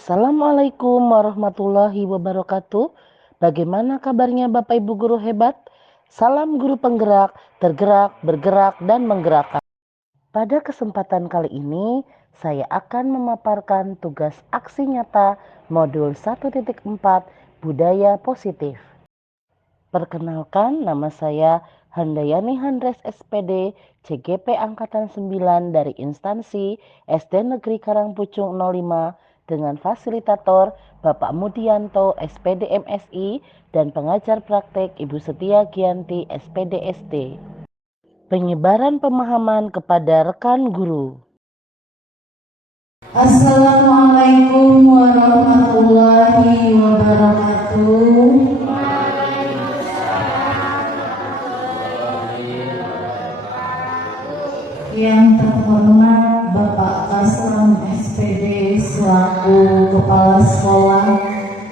Assalamualaikum warahmatullahi wabarakatuh. Bagaimana kabarnya Bapak Ibu guru hebat? Salam guru penggerak, tergerak, bergerak, dan menggerakkan. Pada kesempatan kali ini, saya akan memaparkan tugas aksi nyata modul 1.4 Budaya Positif. Perkenalkan, nama saya Handayani Handres SPD, CGP Angkatan 9 dari instansi SD Negeri Karangpucung 05 dengan fasilitator Bapak Mudianto SPD MSI dan pengajar praktek Ibu Setia Gianti SPD SD. Penyebaran pemahaman kepada rekan guru. Assalamualaikum warahmatullahi wabarakatuh. Yang terhormat Bapak Kaslam SPD selaku Kepala Sekolah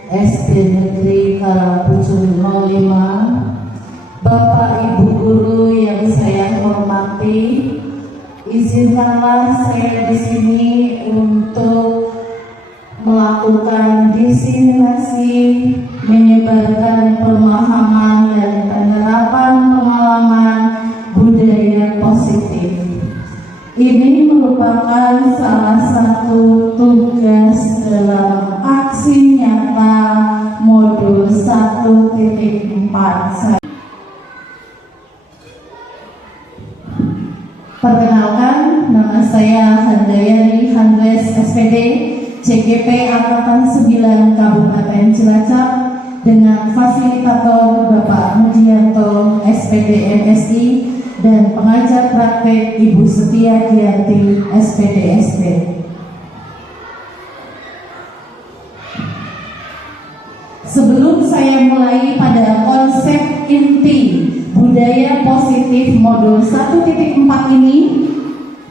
SD Negeri Karangpucung 05, Bapak Ibu Guru yang saya hormati, izinkanlah saya di sini untuk melakukan diseminasi, menyebarkan pemahaman dan penerapan pengalaman budaya positif. Ini merupakan salah satu tugas dalam aksi nyata modul 1.4. Perkenalkan, nama saya Handayani Handres SPD, CGP Angkatan 9 Kabupaten Cilacap dengan fasilitator Bapak Mudianto SPD MSI dan pengajar praktek Ibu Setia Gianti SPD SD. Sebelum saya mulai pada konsep inti budaya positif modul 1.4 ini,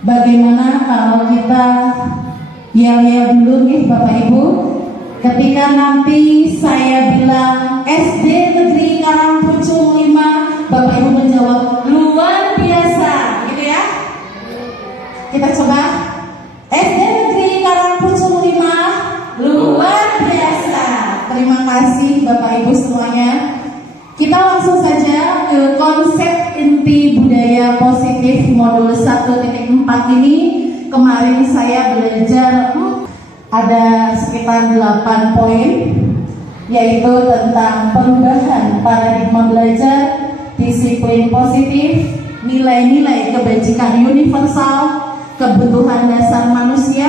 bagaimana kalau kita yel-yel dulu nih Bapak Ibu, ketika nanti saya bilang SD Negeri Karangpucung 5, Bapak Ibu menjawab luar biasa, gitu ya. Kita coba, SD Negeri Karangpucung 5, luar biasa. Terima kasih Bapak Ibu semuanya. Kita langsung saja ke konsep inti budaya positif modul 1.4 ini. Kemarin saya belajar ada sekitar 8 poin, yaitu tentang perubahan paradigma belajar, disiplin positif, nilai-nilai kebajikan universal, kebutuhan dasar manusia,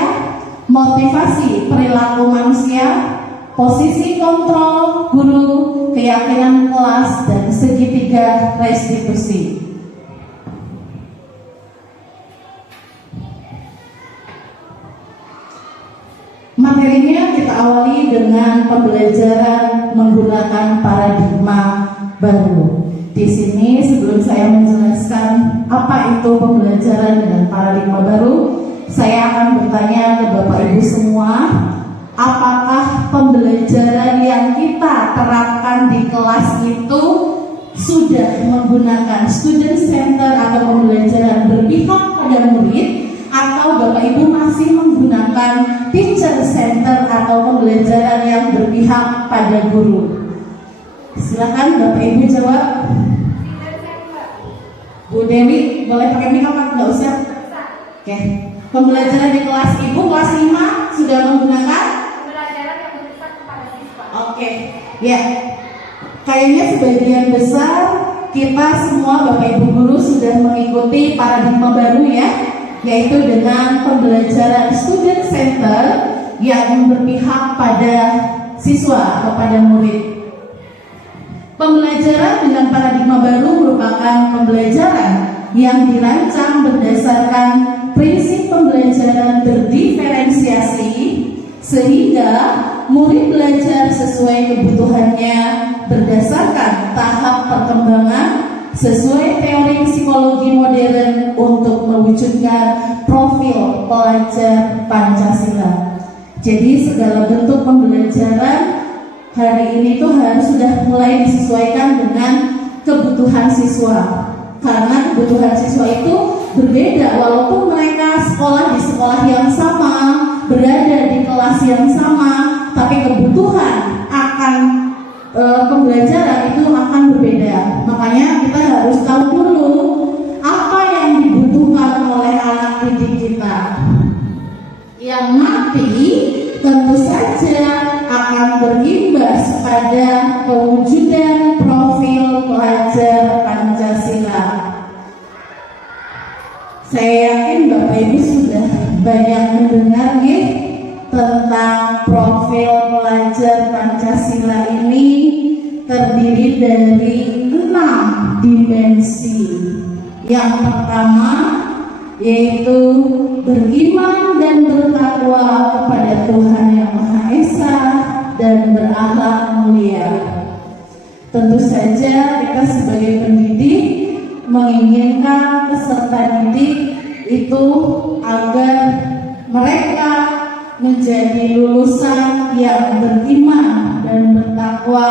motivasi perilaku manusia, posisi kontrol guru, keyakinan kelas, dan segitiga restitusi. Materinya kita awali dengan pembelajaran menggunakan paradigma baru. Di sini sebelum saya menjelaskan apa itu pembelajaran dengan paradigma baru, saya akan bertanya ke Bapak Ibu semua, apakah pembelajaran yang kita terapkan di kelas itu sudah menggunakan student center atau pembelajaran berpihak pada murid, atau Bapak Ibu masih menggunakan teacher center atau pembelajaran yang berpihak pada guru? Silakan Bapak Ibu jawab. Bu Dewi, boleh pakai mic apa? Nggak usah. Oke. Pembelajaran di kelas Ibu kelas 5 sudah menggunakan pembelajaran yang berpihak kepada siswa. Oke. Ya. Kayaknya sebagian besar kita semua Bapak Ibu guru sudah mengikuti paradigma baru ya, yaitu dengan pembelajaran student center yang berpihak pada siswa atau pada murid. Pembelajaran dengan paradigma baru merupakan pembelajaran yang dirancang berdasarkan prinsip pembelajaran berdiferensiasi, sehingga murid belajar sesuai kebutuhannya berdasarkan tahap perkembangan sesuai teori psikologi modern untuk mewujudkan profil pelajar Pancasila. Jadi segala bentuk pembelajaran hari ini tuh harus sudah mulai disesuaikan dengan kebutuhan siswa. Karena kebutuhan siswa itu berbeda, walaupun mereka sekolah di sekolah yang sama, berada di kelas yang sama, tapi kebutuhan akan pembelajaran itu akan berbeda. Makanya kita harus tahu dulu apa yang dibutuhkan oleh anak didik kita. Yang nanti tentu saja akan berimbas pada pewujudan profil pelajar Pancasila. Saya yakin Bapak Ibu sudah banyak mendengar ya, tentang profil pelajar Pancasila ini terdiri dari 6 dimensi. Yang pertama yaitu beriman dan bertakwa kepada Tuhan Yang Maha Esa dan berakhlak mulia. Tentu saja kita sebagai pendidik menginginkan peserta didik itu agar mereka menjadi lulusan yang beriman dan bertakwa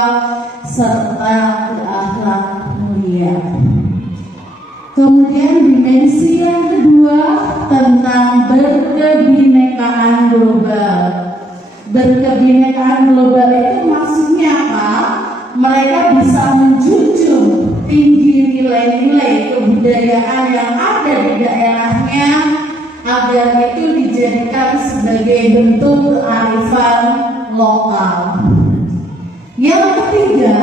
serta berakhlak mulia. Kemudian dimensi yang kedua tentang berkebinekaan global. Berkebinekaan global itu maksudnya apa? Mereka bisa menjunjung tinggi nilai-nilai kebudayaan yang ada di daerahnya agar itu dijadikan sebagai bentuk kearifan lokal. Yang ketiga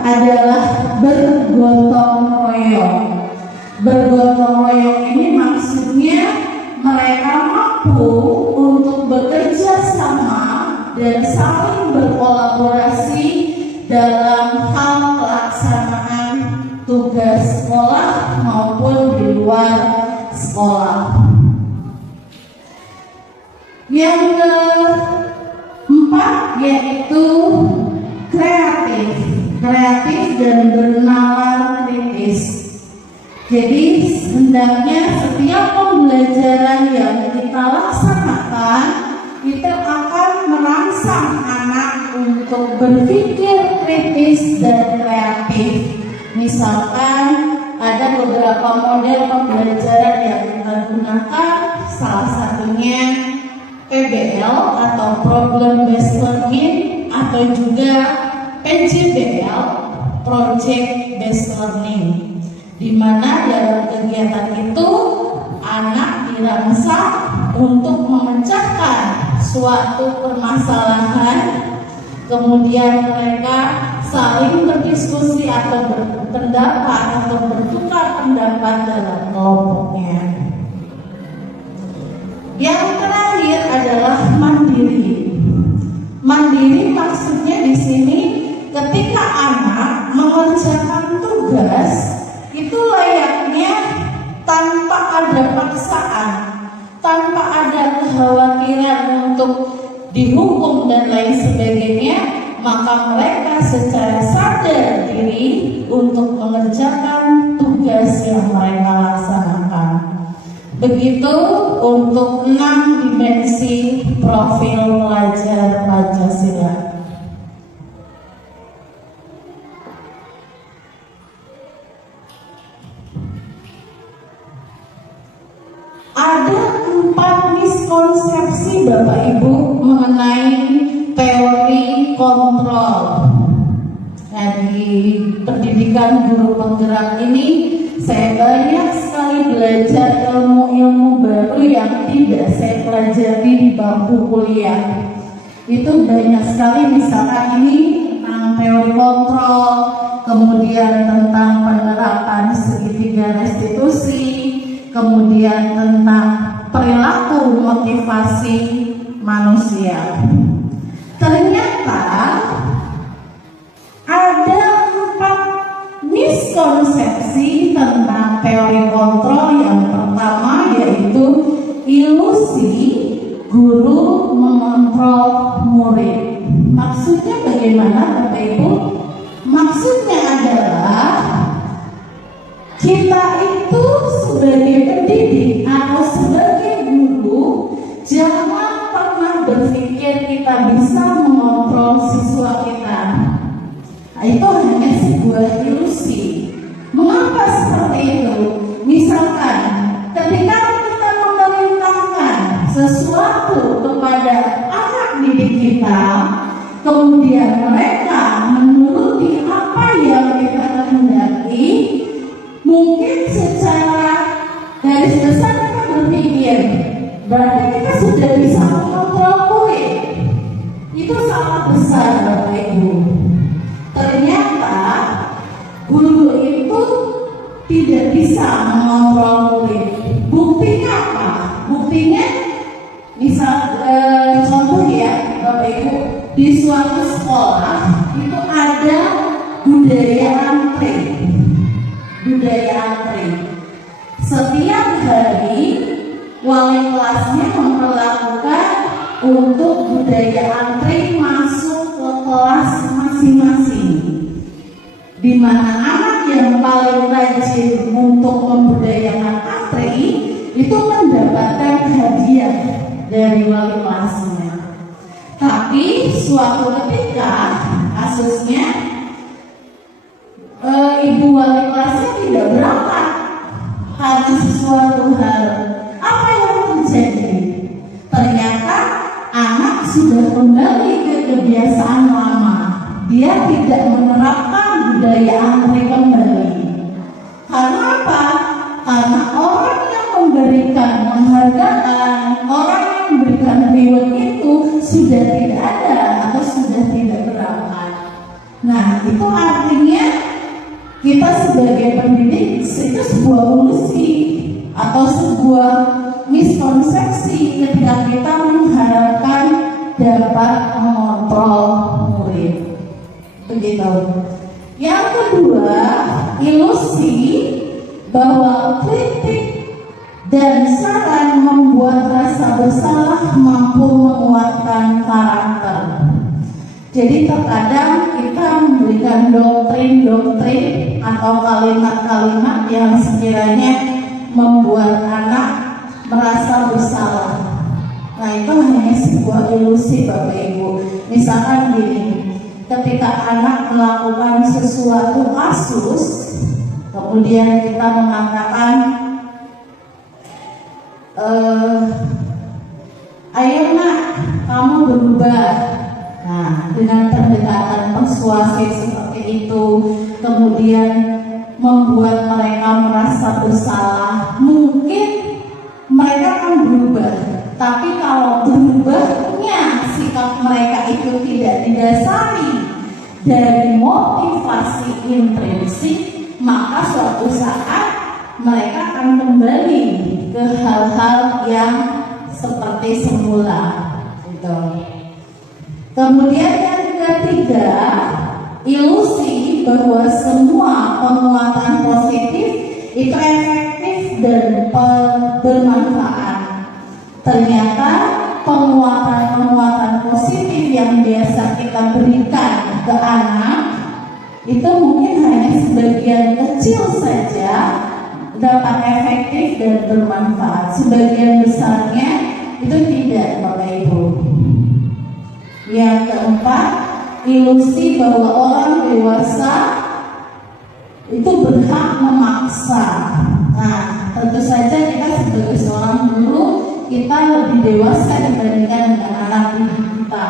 adalah bergotong royong. Bergotong royong ini maksudnya mereka mampu untuk bekerja sama dan saling berkolaborasi dalam hal pelaksanaan tugas sekolah maupun di luar sekolah. Yang keempat yaitu kreatif dan bernalar kritis. Jadi hendaknya setiap pembelajaran yang kita laksanakan itu akan merangsang anak untuk berpikir kritis dan kreatif. Misalkan ada beberapa model pembelajaran yang kita gunakan, salah satunya PBL atau Problem Based Learning atau juga PJBL, Project Based Learning, di mana dalam kegiatan itu anak dirangsang untuk memecahkan suatu permasalahan, kemudian mereka saling berdiskusi atau berpendapat atau bertukar pendapat dalam kelompoknya. Yang terakhir adalah mandiri. Mandiri maksudnya di sini ketika anak mengerjakan tugas itu layaknya tanpa ada paksaan, tanpa ada kekhawatiran untuk dihukum dan lain sebagainya, maka mereka secara sadar diri untuk mengerjakan tugas yang mereka laksanakan. Begitu untuk 6 dimensi profil pelajar Pancasila. Ada 4 miskonsepsi Bapak Ibu mengenai teori kontrol. Nah, di pendidikan guru penggerak ini saya banyak sekali belajar ilmu-ilmu baru yang tidak saya pelajari di bangku kuliah. Itu banyak sekali, misalkan ini tentang teori kontrol, kemudian tentang penerapan segitiga restitusi, kemudian tentang perilaku motivasi manusia. Ternyata ada 4 miskonsepsi tentang teori kontrol. Yang pertama yaitu ilusi guru mengontrol murid. Maksudnya bagaimana Bapak Ibu? Maksudnya adalah kita itu sebagai pendidik atau sebagai guru jangan pernah berpikir kita bisa mengontrol siswa kita. Itu hanya sebuah ilusi. Mengapa seperti itu? Misalkan ketika kita memerintahkan sesuatu kepada Guru itu tidak bisa mengontrol murid. Buktinya apa? Buktinya misal contoh ya Bapak Ibu, di suatu sekolah itu ada budaya antri. Budaya antri. Setiap hari wali kelasnya memperlakukan untuk budaya antri masuk ke kelas masing-masing, di mana anak yang paling rajin untuk membudayakan antri itu mendapatkan hadiah dari wali kelasnya. Tapi suatu ketika kasusnya ibu wali kelasnya tidak berangkat karena sesuatu hal. Apa yang terjadi? Ternyata anak sudah kembali ke kebiasaan lama. Dia tidak menerapkan budaya antri kembali. Karena apa? Karena orang yang memberikan penghargaan, orang yang memberikan reward itu sudah tidak ada atau sudah tidak berangkat. Nah, itu artinya kita sebagai pendidik itu sebuah ilusi atau sebuah miskonsepsi ketika kita mengharapkan dapat mengontrol murid. Begitu. Yang kedua, ilusi bahwa kritik dan saran membuat rasa bersalah mampu menguatkan karakter. Jadi terkadang kita memberikan doktrin-doktrin atau kalimat-kalimat yang sekiranya membuat anak merasa bersalah. Nah, itu hanya sebuah ilusi Bapak Ibu. Misalkan gini, ketika anak melakukan sesuatu kasus, kemudian kita mengatakan, ayo nak, kamu berubah. Nah, dengan pendekatan persuasif seperti itu, kemudian membuat mereka merasa bersalah, mungkin mereka akan berubah. Tapi kalau berubahnya sikap mereka itu tidak didasari dari motivasi intrinsik, maka suatu saat mereka akan kembali ke hal-hal yang seperti semula. Gitu. Kemudian yang ketiga, ilusi bahwa semua penguatan positif itu efektif dan bermanfaat. Ternyata penguatan-penguatan positif yang biasa kita berikan ke anak itu mungkin hanya sebagian kecil saja dapat efektif dan bermanfaat. Sebagian besarnya itu tidak, Bapak Ibu. Yang keempat, ilusi bahwa orang dewasa itu berhak memaksa. Nah, tentu saja kita sebagai seorang guru, kita lebih dewasa dibandingkan dengan anak didik kita.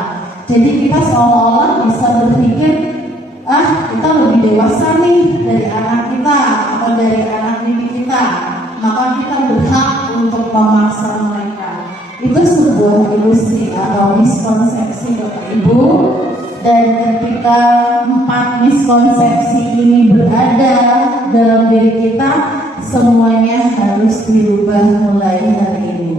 Jadi kita seolah-olah bisa berpikir, kita lebih dewasa nih dari anak kita atau dari anak didik kita, maka kita berhak untuk memaksa mereka. Itu sebuah ilusi atau miskonsepsi Bapak Ibu. Dan ketika 4 miskonsepsi ini berada dalam diri kita, semuanya harus dirubah mulai hari ini.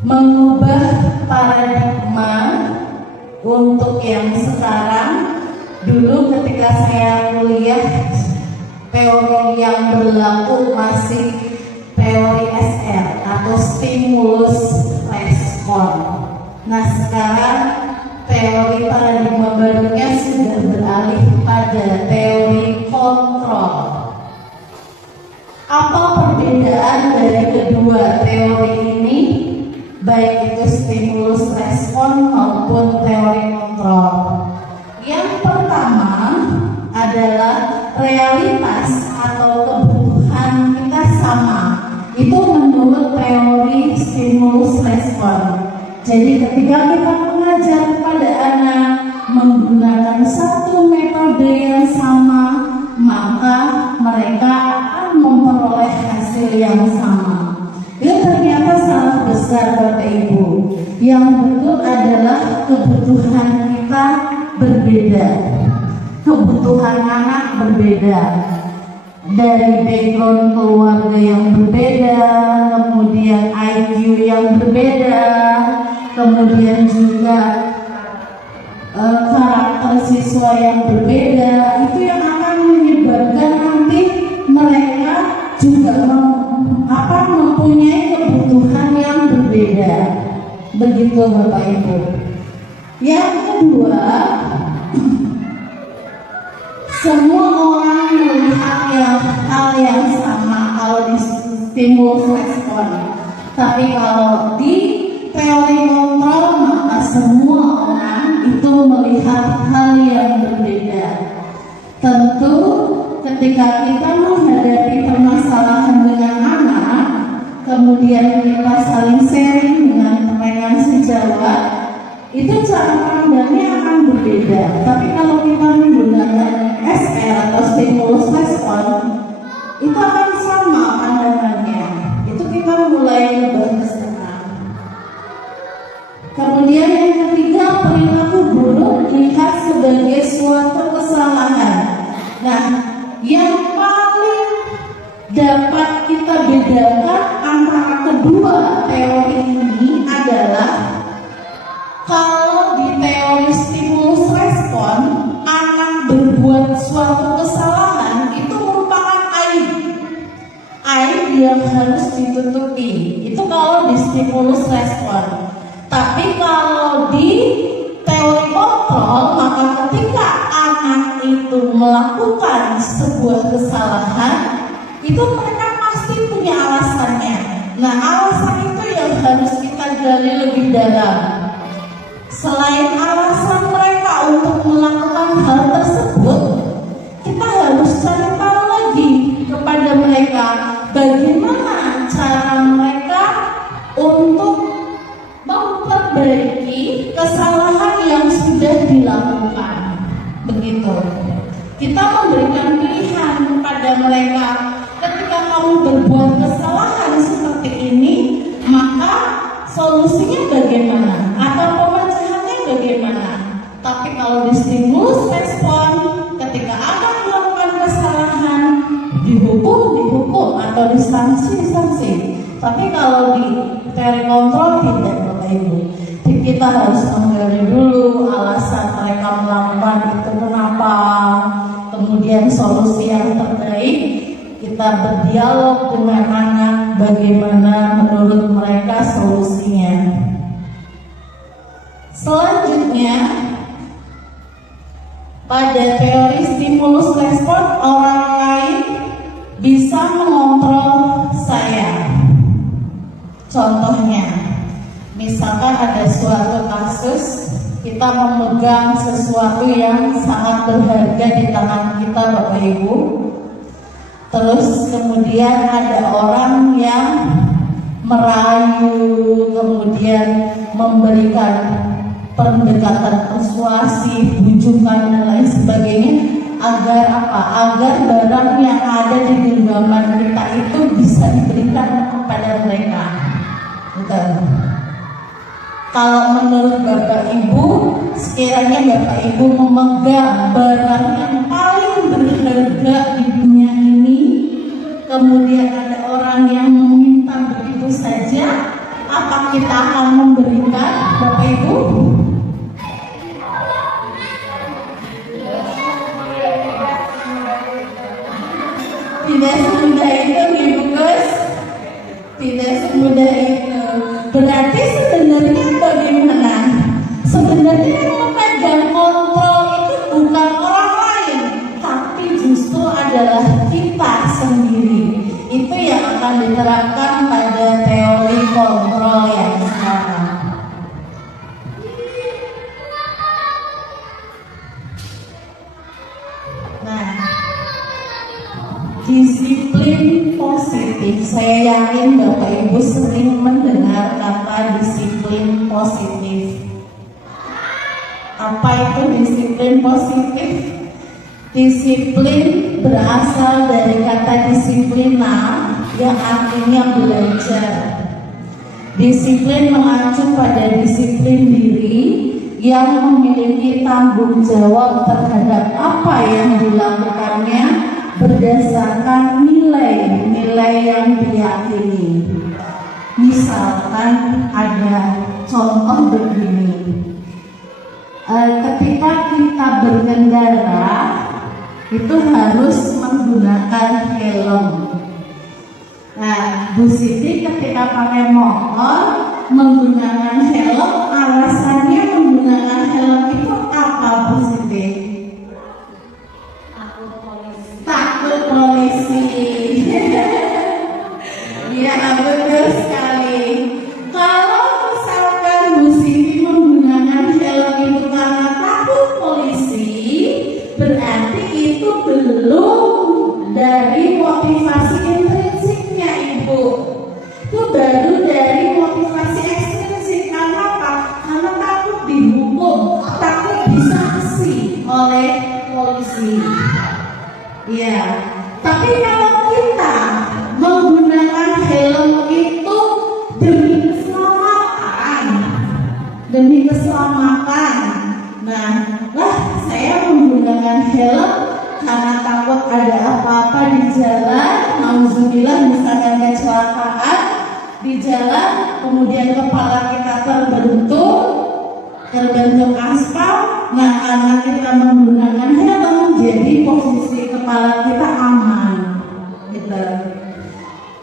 Mengubah paradigma untuk yang sekarang. Dulu ketika saya kuliah, teori yang berlaku masih teori SR atau stimulus respon. Nah, sekarang teori paradigma barunya sudah beralih pada teori kontrol. Apa perbedaan dari kedua teori ini, baik itu stimulus respon maupun teori kontrol? Yang pertama adalah realitas atau kebutuhan kita sama. Itu menurut teori stimulus respon. Jadi ketika kita mengajar kepada anak menggunakan satu metode yang sama, maka mereka akan memperoleh hasil yang sama. Itu besar Bapak Ibu. Yang betul adalah kebutuhan kita berbeda. Kebutuhan anak berbeda. Dari background keluarga yang berbeda, kemudian IQ yang berbeda, kemudian juga karakter siswa yang berbeda, itu yang akan menyebabkan nanti mereka juga mempunyai kebutuhan yang berbeda. Begitu Bapak Ibu. Yang kedua, semua orang melihat hal yang sama kalau di stimulus respon. Tapi kalau di teori kontrol, maka semua orang itu melihat hal yang berbeda. Tentu ketika kita menghadapi permasalahan dengan anak, kemudian kita saling sharing dengan mereka sejawat, itu cara pandangnya akan berbeda. Tapi kalau kita menggunakan SR atau stimulus respon, itu akan sama pandangannya. Itu kita mulai berbahas. Kemudian yang ketiga, perilaku buruk dilihat sebagai suatu kesalahan. Nah, yang paling dapat kita bedakan antara kedua teori ini adalah kalau di teori stimulus respon, anak berbuat suatu kesalahan itu merupakan aib yang harus ditutupi. Itu kalau di stimulus respon. Tapi kalau di teori kontrol, maka ketika anak itu melakukan sebuah kesalahan, itu mereka pasti punya alasannya. Nah, alasan itu yang harus kita gali lebih dalam. Selain alasan mereka untuk melakukan hal tersebut, kita harus cari tahu lagi kepada mereka bagaimana cara mereka untuk memperbaiki kesalahan yang sudah dilakukan. Begitu. Kita memberikan pilihan kepada mereka, ketika kamu berbuat kesalahan seperti ini, maka solusinya bagaimana? Atau pemecahannya bagaimana? Tapi kalau di stimulus respon, ketika anak melakukan kesalahan, dihukum atau disanksi. Tapi kalau di teori kontrol tidak, Bapak Ibu. Jadi kita harus menggali dulu alasan mereka melakukan itu kenapa, kemudian solusi yang terbaik. Kita berdialog dengan anak bagaimana menurut mereka solusinya. Selanjutnya, pada teori stimulus respon, orang lain bisa mengontrol saya. Contohnya, misalkan ada suatu kasus, kita memegang sesuatu yang sangat berharga di tangan kita, Bapak Ibu. Terus kemudian ada orang yang merayu, kemudian memberikan pendekatan persuasif, bujukan dan lain sebagainya, agar apa? Agar barang yang ada di genggaman kita itu bisa diberikan kepada mereka. Betul. Kalau menurut Bapak Ibu, sekiranya Bapak Ibu memegang barang yang paling berharga di dunia ini, kemudian ada orang yang meminta begitu saja, apa kita akan memberikan, Bapak Ibu? Tidak semudah itu, Ibu Gus. Tidak semudah itu. Berarti sebenarnya bagaimana? Sebenarnya yang memegang kontrol itu bukan orang lain, tapi justru adalah kita sendiri. Itu yang akan diterapkan pada teori kontrol yang sekarang. Nah, disiplin positif. Saya yakin Bapak Ibu sering mendengar kata disiplin positif. Apa itu disiplin positif? Disiplin berasal dari kata disiplina yang artinya belajar. Disiplin mengacu pada disiplin diri yang memiliki tanggung jawab terhadap apa yang dilakukannya berdasarkan nilai-nilai yang diyakini. Misalkan ada contoh begini, ketika kita berkendara itu harus menggunakan helm. Nah, Bu Siti ketika pakai motor menggunakan helm, alasannya menggunakan helm itu apa, Bu Siti? Takut polisi. Iya, betul sekali. Kalau misalkan Bu Siti menggunakan helm itu karena takut polisi, berarti itu belum dari motivasi intrinsiknya, Ibu. Itu baru dari motivasi ekstrinsik. Karena apa? Karena takut dihukum, takut disanksi oleh polisi. Iya. Tapi kalau kita menggunakan helm itu demi keselamatan. Nah, saya menggunakan helm karena takut ada apa-apa di jalan, nauzubillah misalkan kecelakaan di jalan, kemudian kepala kita terbentuk aspal. Nah, karena kita menggunakan helm, jadi posisi kepala kita aman. Gitu.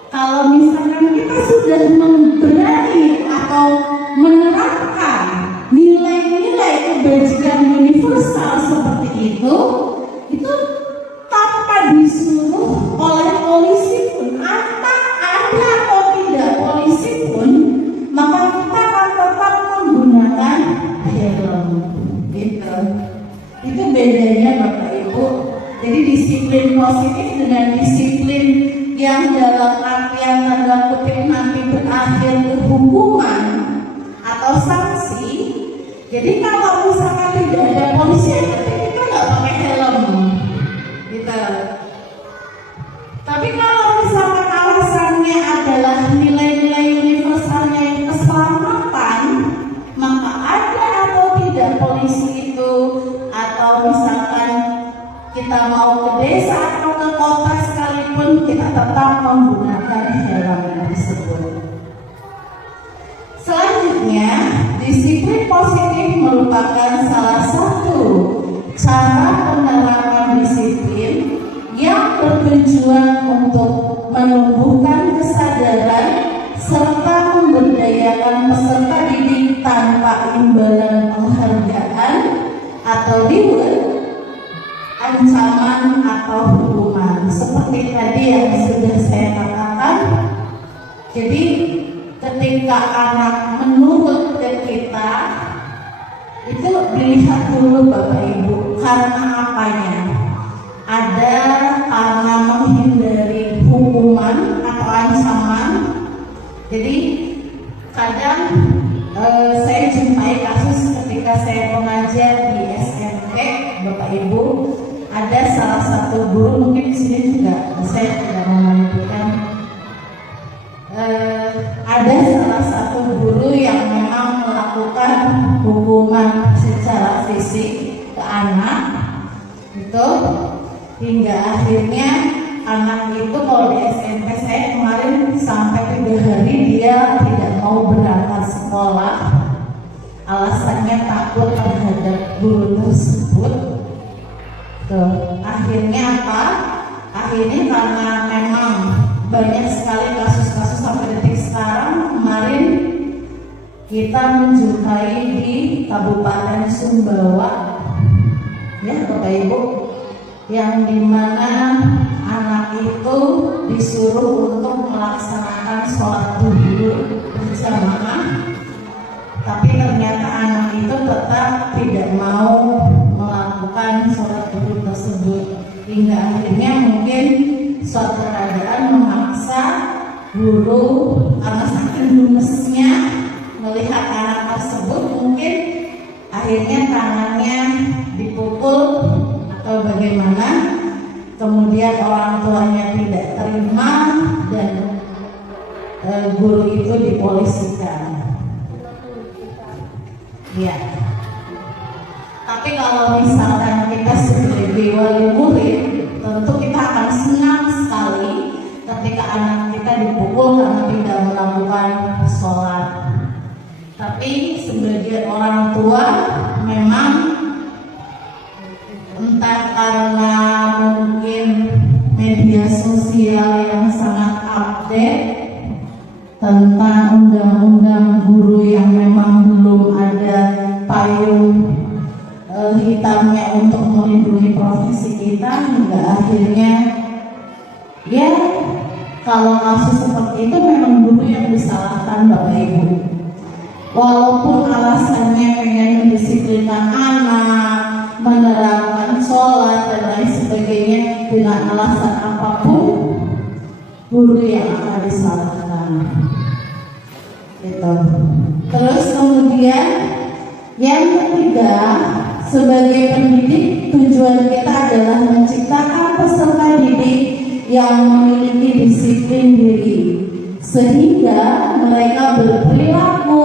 Kalau misalkan kita sudah berani atau menerapkan nilai-nilai kebajikan universal seperti itu tanpa disuruh oleh polisi pun, ada atau tidak polisi pun, maka kita akan tetap menggunakan helm. Gitu. Itu bedanya Bapak Ibu. Jadi disiplin positif dengan disiplin yang dalam artian tanda kutip nanti berakhir ke hukuman atau sanksi. Jadi kalau misalkan tidak ada polisi, kita nggak pakai helm, gitu. Tapi kalau misalkan alasannya adalah nilai-nilai universalnya yang keselamatan, maka ada atau tidak polisi itu, atau misalkan kita mau ke desa atau ke kota sekalipun, kita tetap menggunakan helm tersebut. Selanjutnya, disiplin positif merupakan salah satu cara penerapan disiplin yang bertujuan untuk menumbuhkan kesadaran serta memberdayakan peserta didik tanpa imbalan penghargaan atau reward, ancaman atau hukuman. Seperti tadi yang sudah saya katakan, jadi ketika anak menurut ke kita, itu dilihat dulu Bapak Ibu karena apanya. Ada karena menghindari hukuman atau ancaman. Jadi kadang saya jumpai kasus ketika saya mengajar di SMP, Bapak Ibu, ada salah satu guru, mungkin di sini juga saya tidak mau menyebutkan, ada salah satu guru yang memang melakukan hukuman secara fisik ke anak itu, hingga akhirnya anak itu kalau di SMP saya kemarin sampai 3 hari dia tidak mau berangkat sekolah, alasannya takut terhadap guru tersebut. Tuh, akhirnya apa? Akhirnya karena memang banyak sekali kasus-kasus sampai detik sekarang. Kemarin kita menjumpai di Kabupaten Sumbawa, ya Bapak Ibu, yang dimana anak itu disuruh untuk melaksanakan sholat duhur berjamaah, tapi ternyata anak itu tetap tidak mau melakukan sholat duhur tersebut, hingga akhirnya mungkin suatu keadaan memaksa guru karena saking lumesnya melihat anak tersebut, mungkin akhirnya tangannya dipukul atau bagaimana, kemudian orang tuanya tidak terima dan guru itu dipolisikan. Ya. Tapi kalau misalkan kita sebagai wali murid, tentu kita akan senang sekali ketika anak kita dipukul karena tidak melakukan sholat. Tapi sebagian orang tua memang entah karena mungkin media sosial yang sangat update tentang undang-undang guru yang memang belum ada payung hitamnya untuk melindungi profesi kita, hingga akhirnya ya kalau kasus seperti itu memang guru yang disalahkan Bapak Ibu. Walaupun alasannya pengen mendisiplinkan anak, menerapkan sholat dan lain sebagainya, dengan alasan apapun guru yang akan disalahkan. Gitu. Terus kemudian yang ketiga, sebagai pendidik tujuan kita adalah menciptakan peserta didik yang memiliki disiplin diri, sehingga mereka berperilaku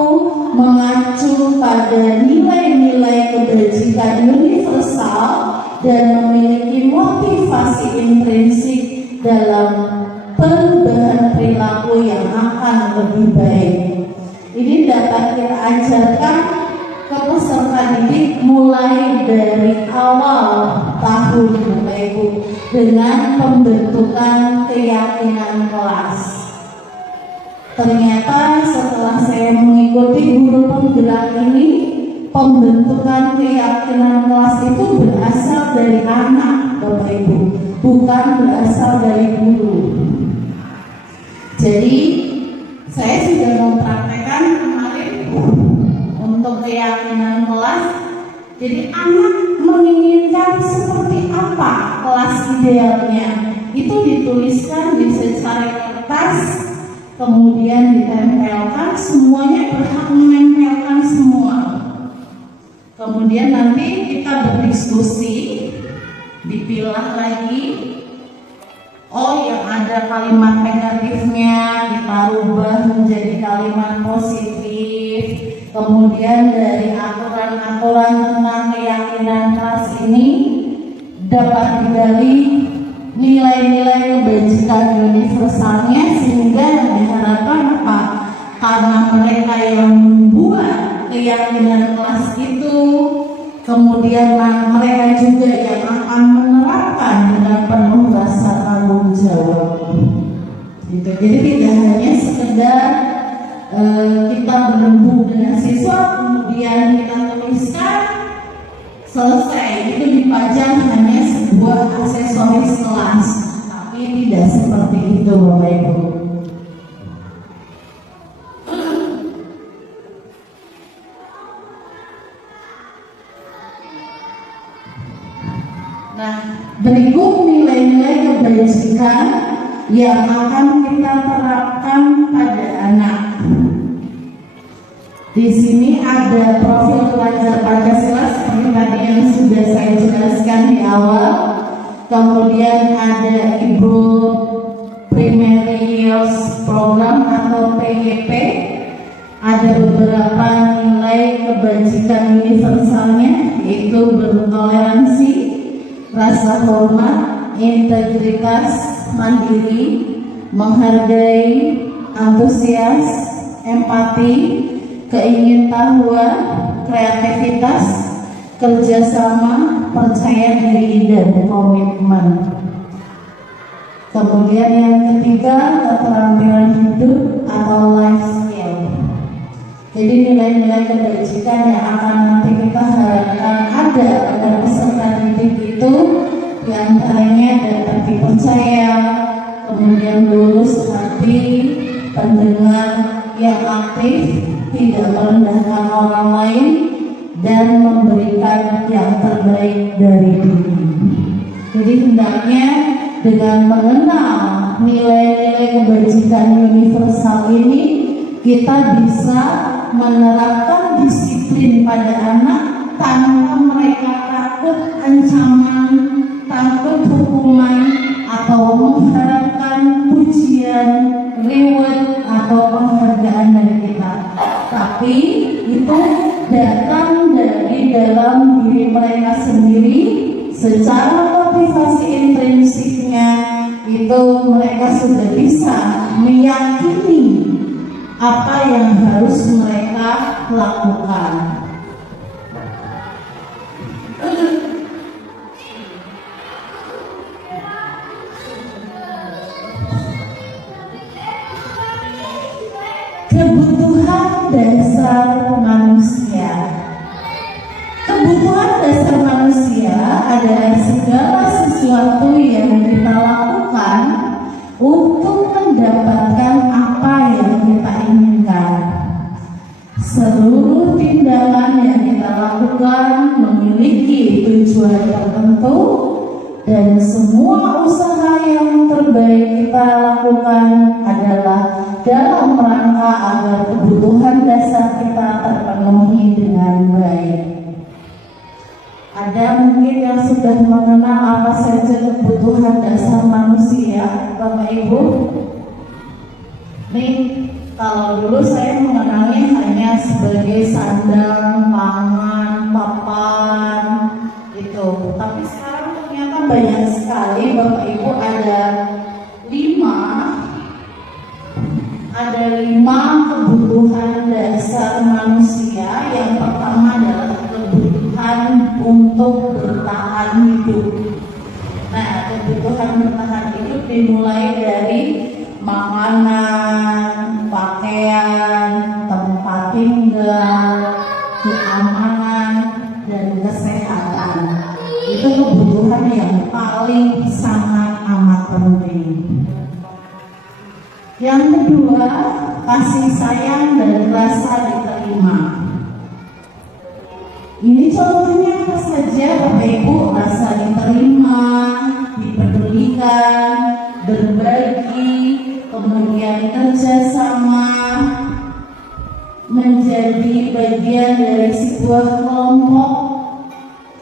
mengacu pada nilai-nilai kebajikan universal dan memiliki motivasi intrinsik dalam perubahan perilaku yang akan lebih baik. Ini dapat kita ajarkan ke peserta didik mulai dari awal tahun Bapak Ibu dengan pembentukan keyakinan kelas. Ternyata setelah saya mengikuti guru penggerak ini, pembentukan keyakinan kelas itu berasal dari anak Bapak Ibu, bukan berasal dari guru. Jadi saya sudah mempraktekkan kemarin untuk keyakinan kelas. Jadi anak menginginkan seperti apa kelas idealnya, itu dituliskan di secari kertas, kemudian ditempelkan, semuanya berhak menempelkan semua. Kemudian nanti kita berdiskusi, dipilah lagi. Oh, yang ada kalimat negatifnya kita rubah menjadi kalimat positif. Kemudian dari aturan-aturan tentang keyakinan kelas ini dapat digali nilai-nilai kebajikan universalnya, sehingga diharapkan apa? Karena mereka yang membuat keyakinan kelas itu, kemudian mereka juga yang akan menerapkan dengan penuh rasa tanggung jawab. Gitu. Jadi tidak hanya sekedar kita berembuk dengan siswa, kemudian kita tuliskan, selesai, itu dipajang hanya sebuah aksesoris kelas. Tapi tidak seperti itu Bapak Ibu. Nah, berikut nilai-nilai kebajikan yang akan kita terapkan pada anak. Di sini ada profil pelajar Pancasila seperti tadi yang sudah saya jelaskan di awal. Kemudian ada Ibu Primary Youth Program atau PYP. Ada beberapa nilai kebajikan universalnya, yaitu bertoleransi, rasa hormat, integritas, mandiri, menghargai, antusias, empati, keingintahuan, kreativitas, kerjasama, percaya diri, dan komitmen. Kemudian yang ketiga, keterampilan hidup atau life skill. Jadi nilai-nilai kebajikan yang akan nanti kita harapkan ada pada peserta didik itu, diantaranya dapat dipercaya, kemudian lulus hati, pendengar yang aktif, tidak merendahkan orang lain, dan memberikan yang terbaik dari diri. Jadi hendaknya dengan mengenal nilai-nilai kebajikan universal ini, kita bisa menerapkan disiplin pada anak tanpa mereka takut ancaman, takut hukuman, atau mengharapkan pujian, reward, atau tapi itu datang dari dalam diri mereka sendiri secara motivasi intrinsiknya. Itu mereka sudah bisa meyakini apa yang harus mereka lakukan. Kebutuhan dasar manusia. Kebutuhan dasar manusia adalah segala sesuatu yang kita lakukan untuk mendapatkan apa yang kita inginkan. Seluruh tindakan yang kita lakukan memiliki tujuan tertentu, dan semua usaha yang terbaik kita lakukan adalah dalam rangka agar kebutuhan dasar kita terpenuhi dengan baik. Ada mungkin yang sudah mengenal apa saja kebutuhan dasar manusia, Bapak Ibu? Nih, kalau dulu saya mengenalnya hanya sebagai sandang, pangan, papan, itu. Tapi sekarang ternyata banyak sekali, Bapak Ibu, ada lima kebutuhan dasar manusia. Yang pertama adalah kebutuhan untuk bertahan hidup. Nah, kebutuhan bertahan hidup dimulai dari makanan, pakaian, tempat tinggal, keamanan, dan kesehatan. Itu kebutuhan yang paling sangat amat penting. Yang kedua, kasih sayang dan rasa diterima. Ini contohnya apa saja, Bapak Ibu? Rasa diterima, dipedulikan, berbagi, kemudian kerjasama, menjadi bagian dari sebuah kelompok.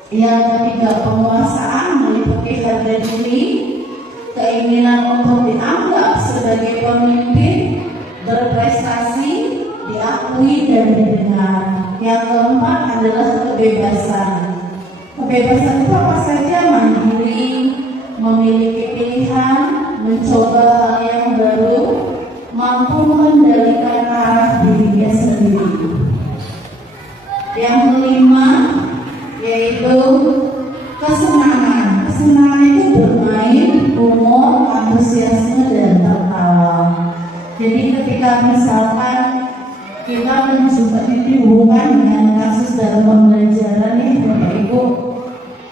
Yang ketiga, penguasaan meliputi harga diri, keinginan untuk dianggap sebagai pemimpin, berprestasi, diakui dan didengar. Yang keempat adalah kebebasan. Kebebasan itu apa saja? Mandiri, memiliki pilihan, mencoba hal yang baru, mampu mengendalikan arah dirinya sendiri. Yang kelima yaitu kesenangan. Kesenangan itu bermain, humor, antusiasme, dan tertawa. Jadi ketika misalkan kita menjumpai hubungan dengan kasus dalam pembelajaran nih, Bapak Ibu,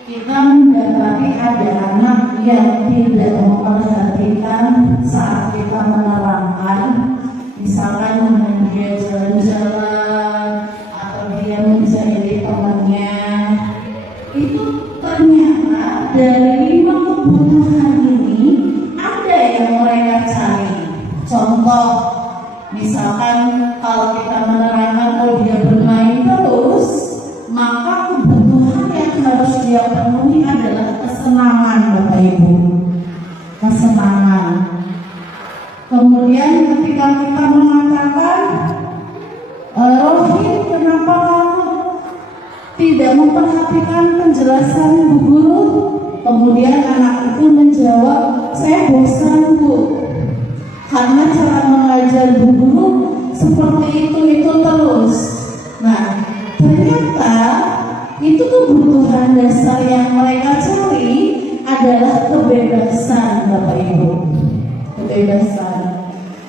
kita mendapati ada anak yang tidak memperhatikan saat kita menerangkan, misalkan dengan dia jalan-jalan atau dia menjadi temannya. Itu ternyata dari 5 kebutuhan ini ada yang mereka cari. Contoh, misalkan kalau kita menerangkan kalau dia bermain terus, maka kebutuhan yang harus dia penuhi adalah kesenangan, Bapak Ibu. Kesenangan. Kemudian ketika kita mengatakan, Rohim, kenapa kamu tidak memperhatikan penjelasan Bu Guru? Kemudian anak itu menjawab, saya bosan Bu, karena cara mengajar Bu Guru seperti itu terus. Nah, ternyata itu kebutuhan dasar yang mereka cari adalah kebebasan, Bapak Ibu. Kebebasan.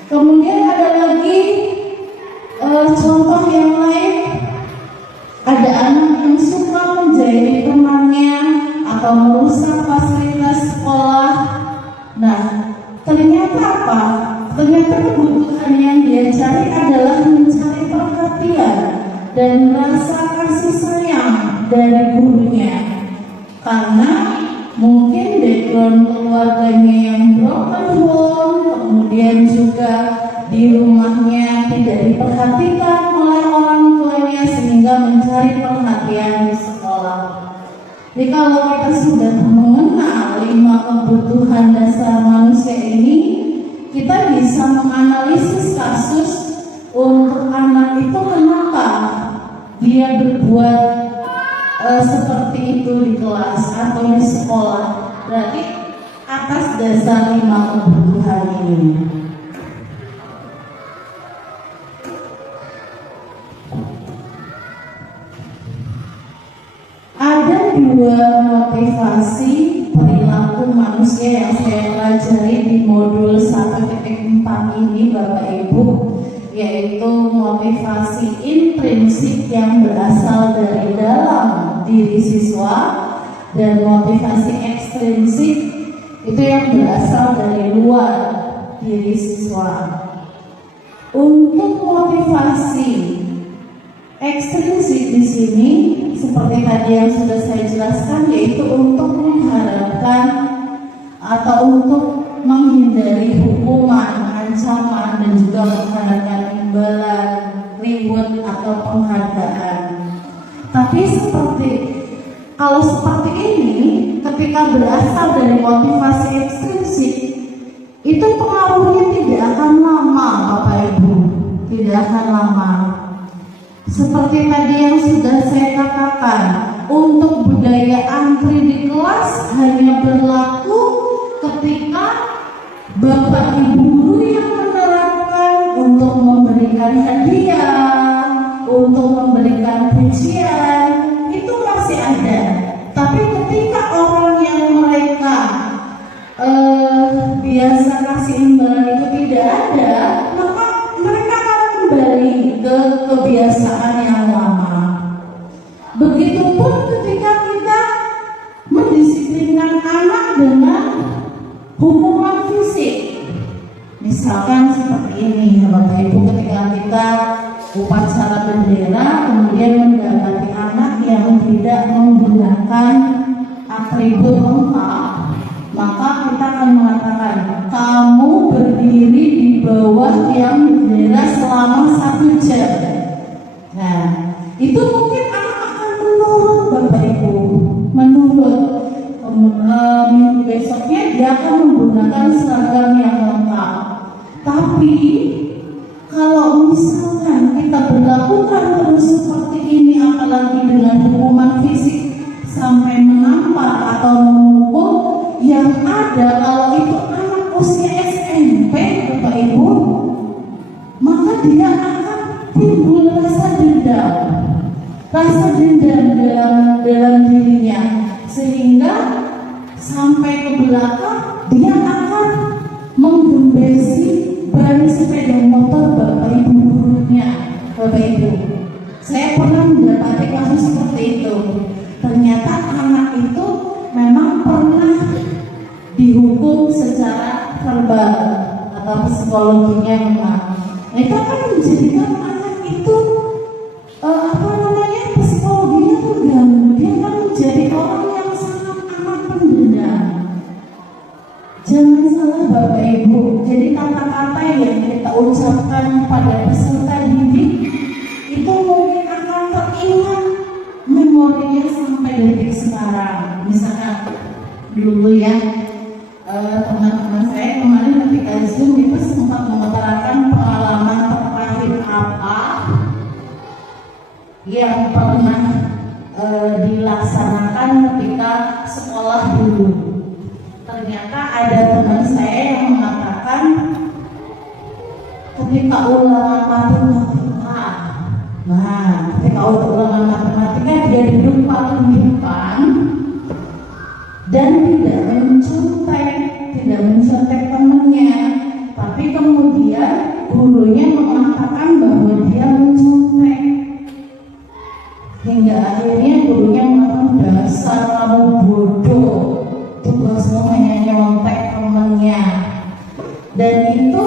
Kemudian ada lagi contoh yang lain. Ada anak yang suka menjahili temannya atau merusak fasilitas sekolah. Nah, ternyata apa? Ternyata kebutuhan yang dia cari adalah mencari perhatian dan rasa kasih sayang dari gurunya. Karena mungkin background keluarganya yang broken home, kemudian juga di rumahnya tidak diperhatikan oleh orang tuanya sehingga mencari perhatian di sekolah. Jadi kalau kita sudah mengenal 5 kebutuhan dasar manusia ini, kita bisa menganalisis kasus untuk anak itu kenapa dia berbuat seperti itu di kelas atau di sekolah, berarti atas dasar 5 kebutuhan ini. Ada 2 motivasi perilaku manusia yang saya pelajari di modul 1.4 ini Bapak Ibu, yaitu motivasi intrinsik yang berasal dari dalam diri siswa dan motivasi ekstrinsik itu yang berasal dari luar diri siswa. Untuk motivasi ekstrinsik di sini seperti tadi yang sudah saya jelaskan, yaitu untuk mengharapkan atau untuk menghindari hukuman, ancaman, dan juga mengharapkan imbalan, reward atau penghargaan. Tapi kalau seperti ini, ketika berasal dari motivasi ekstrinsik, itu pengaruhnya tidak akan lama, Bapak Ibu, tidak akan lama. Seperti tadi yang sudah saya katakan, untuk budaya antri di kelas hanya berlaku ketika Bapak Ibu guru yang menerapkan untuk memberikan hadiah, untuk memberikan pujian, itu masih ada. Tapi ketika orang yang mereka biasa kasih imbalan itu tidak ada, maka mereka akan kembali ke kebiasaan yang lama. Begitupun ketika kita mendisiplinkan anak dengan hukuman fisik, misalkan seperti ini, Bapak Ibu, ketika kita upacara bendera kemudian mendapati anak yang tidak menggunakan atribut lengkap, maka kita akan mengatakan, kamu berdiri di bawah tiang bendera selama 1 jam. Nah, itu mungkin anak akan menurut, Bapak Ibu, menurut. Minggu besoknya dia akan menggunakan seragam yang lengkap. Tapi kalau misalkan kita berlakukan terus seperti ini, apalagi dengan hukuman fisik sampai menampar atau memukul, yang ada kalau itu anak usia SMP, Bapak Ibu, maka dia akan timbul rasa dendam dalam dirinya, sehingga sampai ke belakang dia akan menggembesi ban sepeda motor Bapak Ibu gurunya. Bapak Ibu, saya pernah mendapati kasus seperti itu. Ternyata anak itu memang pernah dihukum secara verbal atau psikologinya memang. Nah, itu akan menjadikan anak itu psikologinya terganggu. Dia akan menjadi orang yang sangat amat pendendam. Jangan salah Bapak Ibu, jadi kata-kata yang kita ucapkan pada peserta didik itu mungkin akan teringat memorinya sampai detik sekarang. Misalnya dulu ya, teman-teman saya kemarin ketika Zoom itu sempat mengutarakan pengalaman terpahit apa yang pernah dilaksanakan ketika sekolah dulu. Ternyata ada teman saya yang mengatakan ketika ulangan matematika, ketika ulangan matematika dia duduk paling depan dan tidak mencontek temannya, tapi kemudian gurunya mengatakan bahwa dia mencontek, hingga akhirnya gurunya mengatakan, dasar kamu bodoh, tugasmu hanya nyontek temannya. Dan itu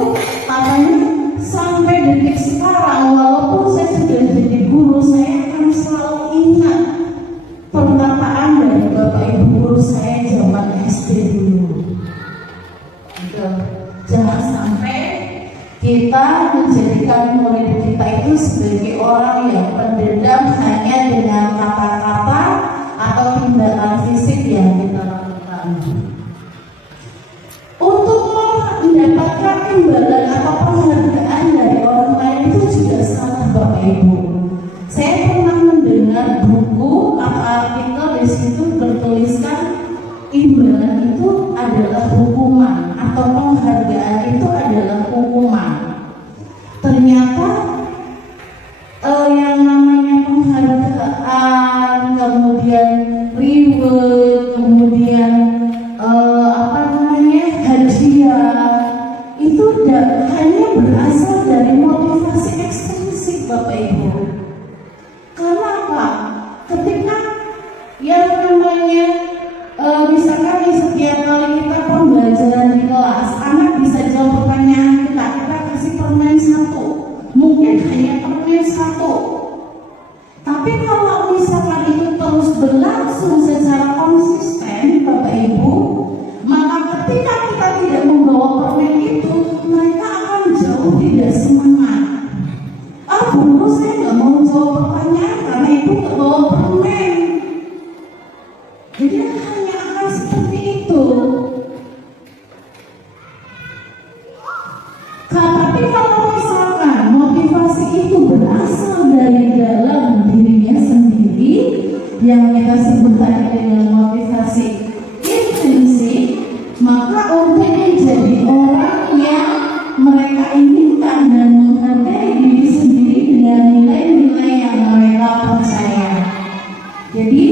katanya sampai detik sekarang, walaupun saya sudah jadi guru, saya akan selalu ingat perkataan dari Bapak Ibu guru saya zaman SD dulu. Jangan sampai kita menjadikan murid kita itu sebagai orang yang pendendam hanya dengan kata-kata atau tindakan fisik yang kita lakukan. Untuk mendapatkan imbalan atau penghargaan dari orang lain itu juga sama Bapak Ibu. Saya pernah buku atau artikel di situ bertuliskan imbalan itu adalah hukuman atau penghargaan itu adalah hukuman. Ternyata yang namanya penghargaan, kemudian reward, kemudian hadiah itu hanya berasal dari motivasi ekstrinsik Bapak Ibu. Karena apa? Ketika yang namanya misalkan di setiap kali kita pembelajaran di kelas, anak bisa jawab pertanyaan kita kasih permen 1, mungkin hanya permen 1. Tapi kalau misalkan itu terus berlangsung secara konsisten Bapak Ibu, maka ketika kita tidak membawa permen itu, mereka akan jauh tidak semangat. Guru saya nggak mau jawab pertanyaan karena ibu nggak bawa permen. Jadi hanya akan seperti itu. Tapi kalau misalkan motivasi itu berasal dari dalam dirinya sendiri, yang kita sebut tadi dengan motivasi intrinsik, maka untuk menjadi orang yang mereka inginkan dan menghargai diri sendiri dengan nilai-nilai yang mereka percaya. Jadi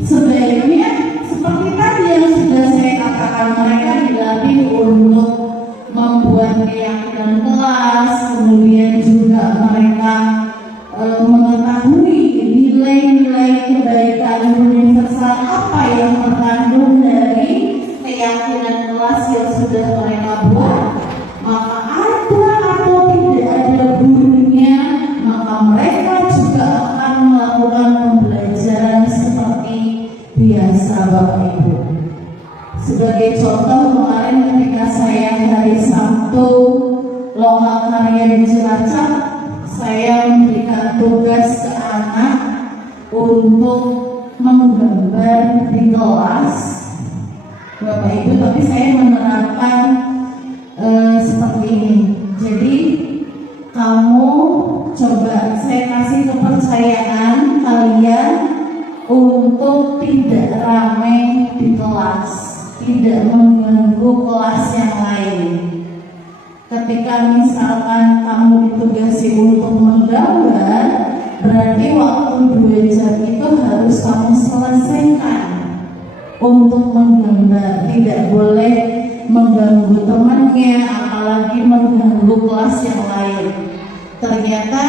sebaiknya seperti tadi yang sudah saya katakan, mereka dilatih untuk membuat keyakinan kelas, kemudian juga mereka mengetahui nilai-nilai kebaikan universal apa yang terkandung dari keyakinan kelas yang sudah mereka buat. Maka ada atau tidak ada gurunya, maka mereka juga akan melakukan pembelajaran seperti biasa Bapak Ibu. Sebagai contoh, kemarin ketika saya hari Sabtu lokal karya di Cilacap, saya memberikan tugas ke anak untuk menggambar di kelas Bapak Ibu, tapi saya menerapkan seperti ini. Jadi kamu coba, saya kasih kepercayaan kalian untuk tidak ramai di kelas, tidak mengganggu kelas yang lain. Ketika misalkan kamu ditugasi untuk menggambar, berarti waktu 2 jam itu harus kamu selesaikan untuk menggambar. Tidak boleh mengganggu temannya, apalagi mengganggu kelas yang lain. Ternyata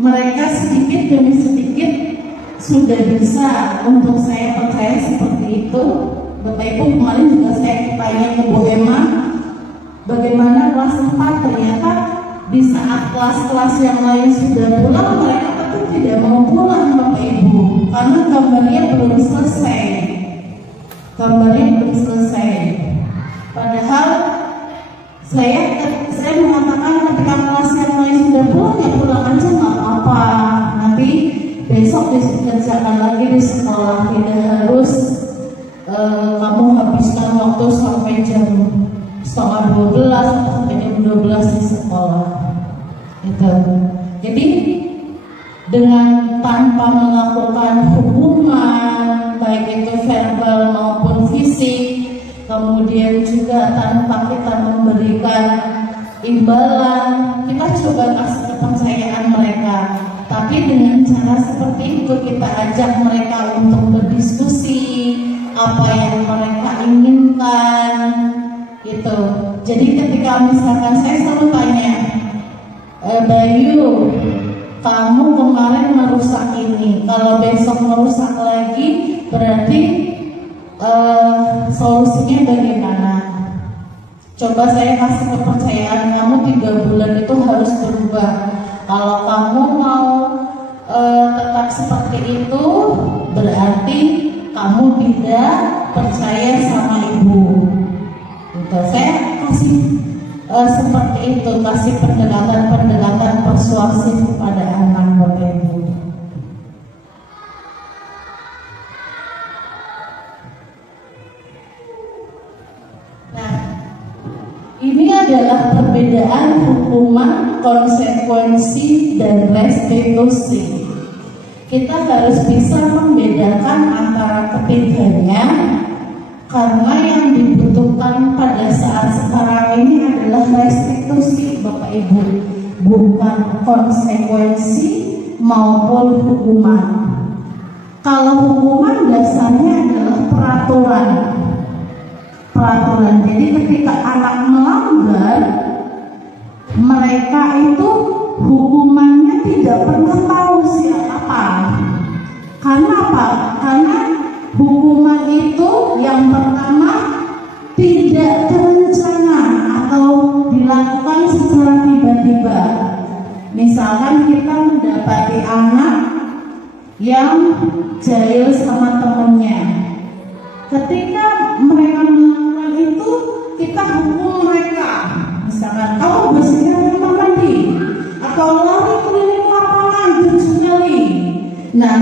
mereka sedikit demi sedikit sudah bisa, untuk saya percaya seperti itu. Bapak Ibu, kemarin juga saya tanya ke Bu Emma, bagaimana kelas 4, ternyata di saat kelas-kelas yang lain sudah pulang, mereka tetap tidak mau pulang Bapak Ibu, karena gambarnya belum selesai. Padahal saya mengatakan ketika kelas yang lain sudah pulang, ya pulang aja nggak apa-apa. Nanti besok dikerjakan lagi di sekolah, tidak harus kamu habiskan waktu sampai jam 11:30 atau sampai jam 12 di sekolah. Gitu. Jadi dengan tanpa melakukan hukuman, baik itu verbal maupun fisik, kemudian juga tanpa kita memberikan imbalan, kita coba kasih kepercayaan mereka. Tapi dengan cara seperti itu kita ajak mereka untuk berdiskusi apa yang mereka inginkan, gitu. Jadi ketika misalkan saya selalu tanya, Bayu, kamu kemarin merusak ini, kalau besok merusak lagi, berarti solusinya bagaimana? Coba saya kasih kepercayaan, kamu 3 bulan itu harus berubah. Kalau kamu mau tetap seperti itu, berarti kamu tidak percaya sama ibu. Gitu. Saya kasih seperti itu, kasih pendekatan persuasif kepada anak Bapak Ibu. Nah, ini adalah perbedaan hukuman, konsekuensi, dan restitusi. Kita harus bisa membedakan antara ketiganya, karena yang dibutuhkan pada saat sekarang ini adalah restitusi Bapak Ibu, bukan konsekuensi maupun hukuman. Kalau hukuman dasarnya adalah peraturan. Jadi ketika anak melanggar, mereka itu hukumannya tidak pernah tahu siapa. Karena apa? Karena hukuman itu yang pertama tidak terencana atau dilakukan secara tiba-tiba. Misalkan kita mendapati anak yang jahil sama temannya. Ketika mereka melakukan itu, kita hukum mereka. Misalkan kamu bersihkan kamar mandi atau lari keliling lapangan 7 kali. Nah,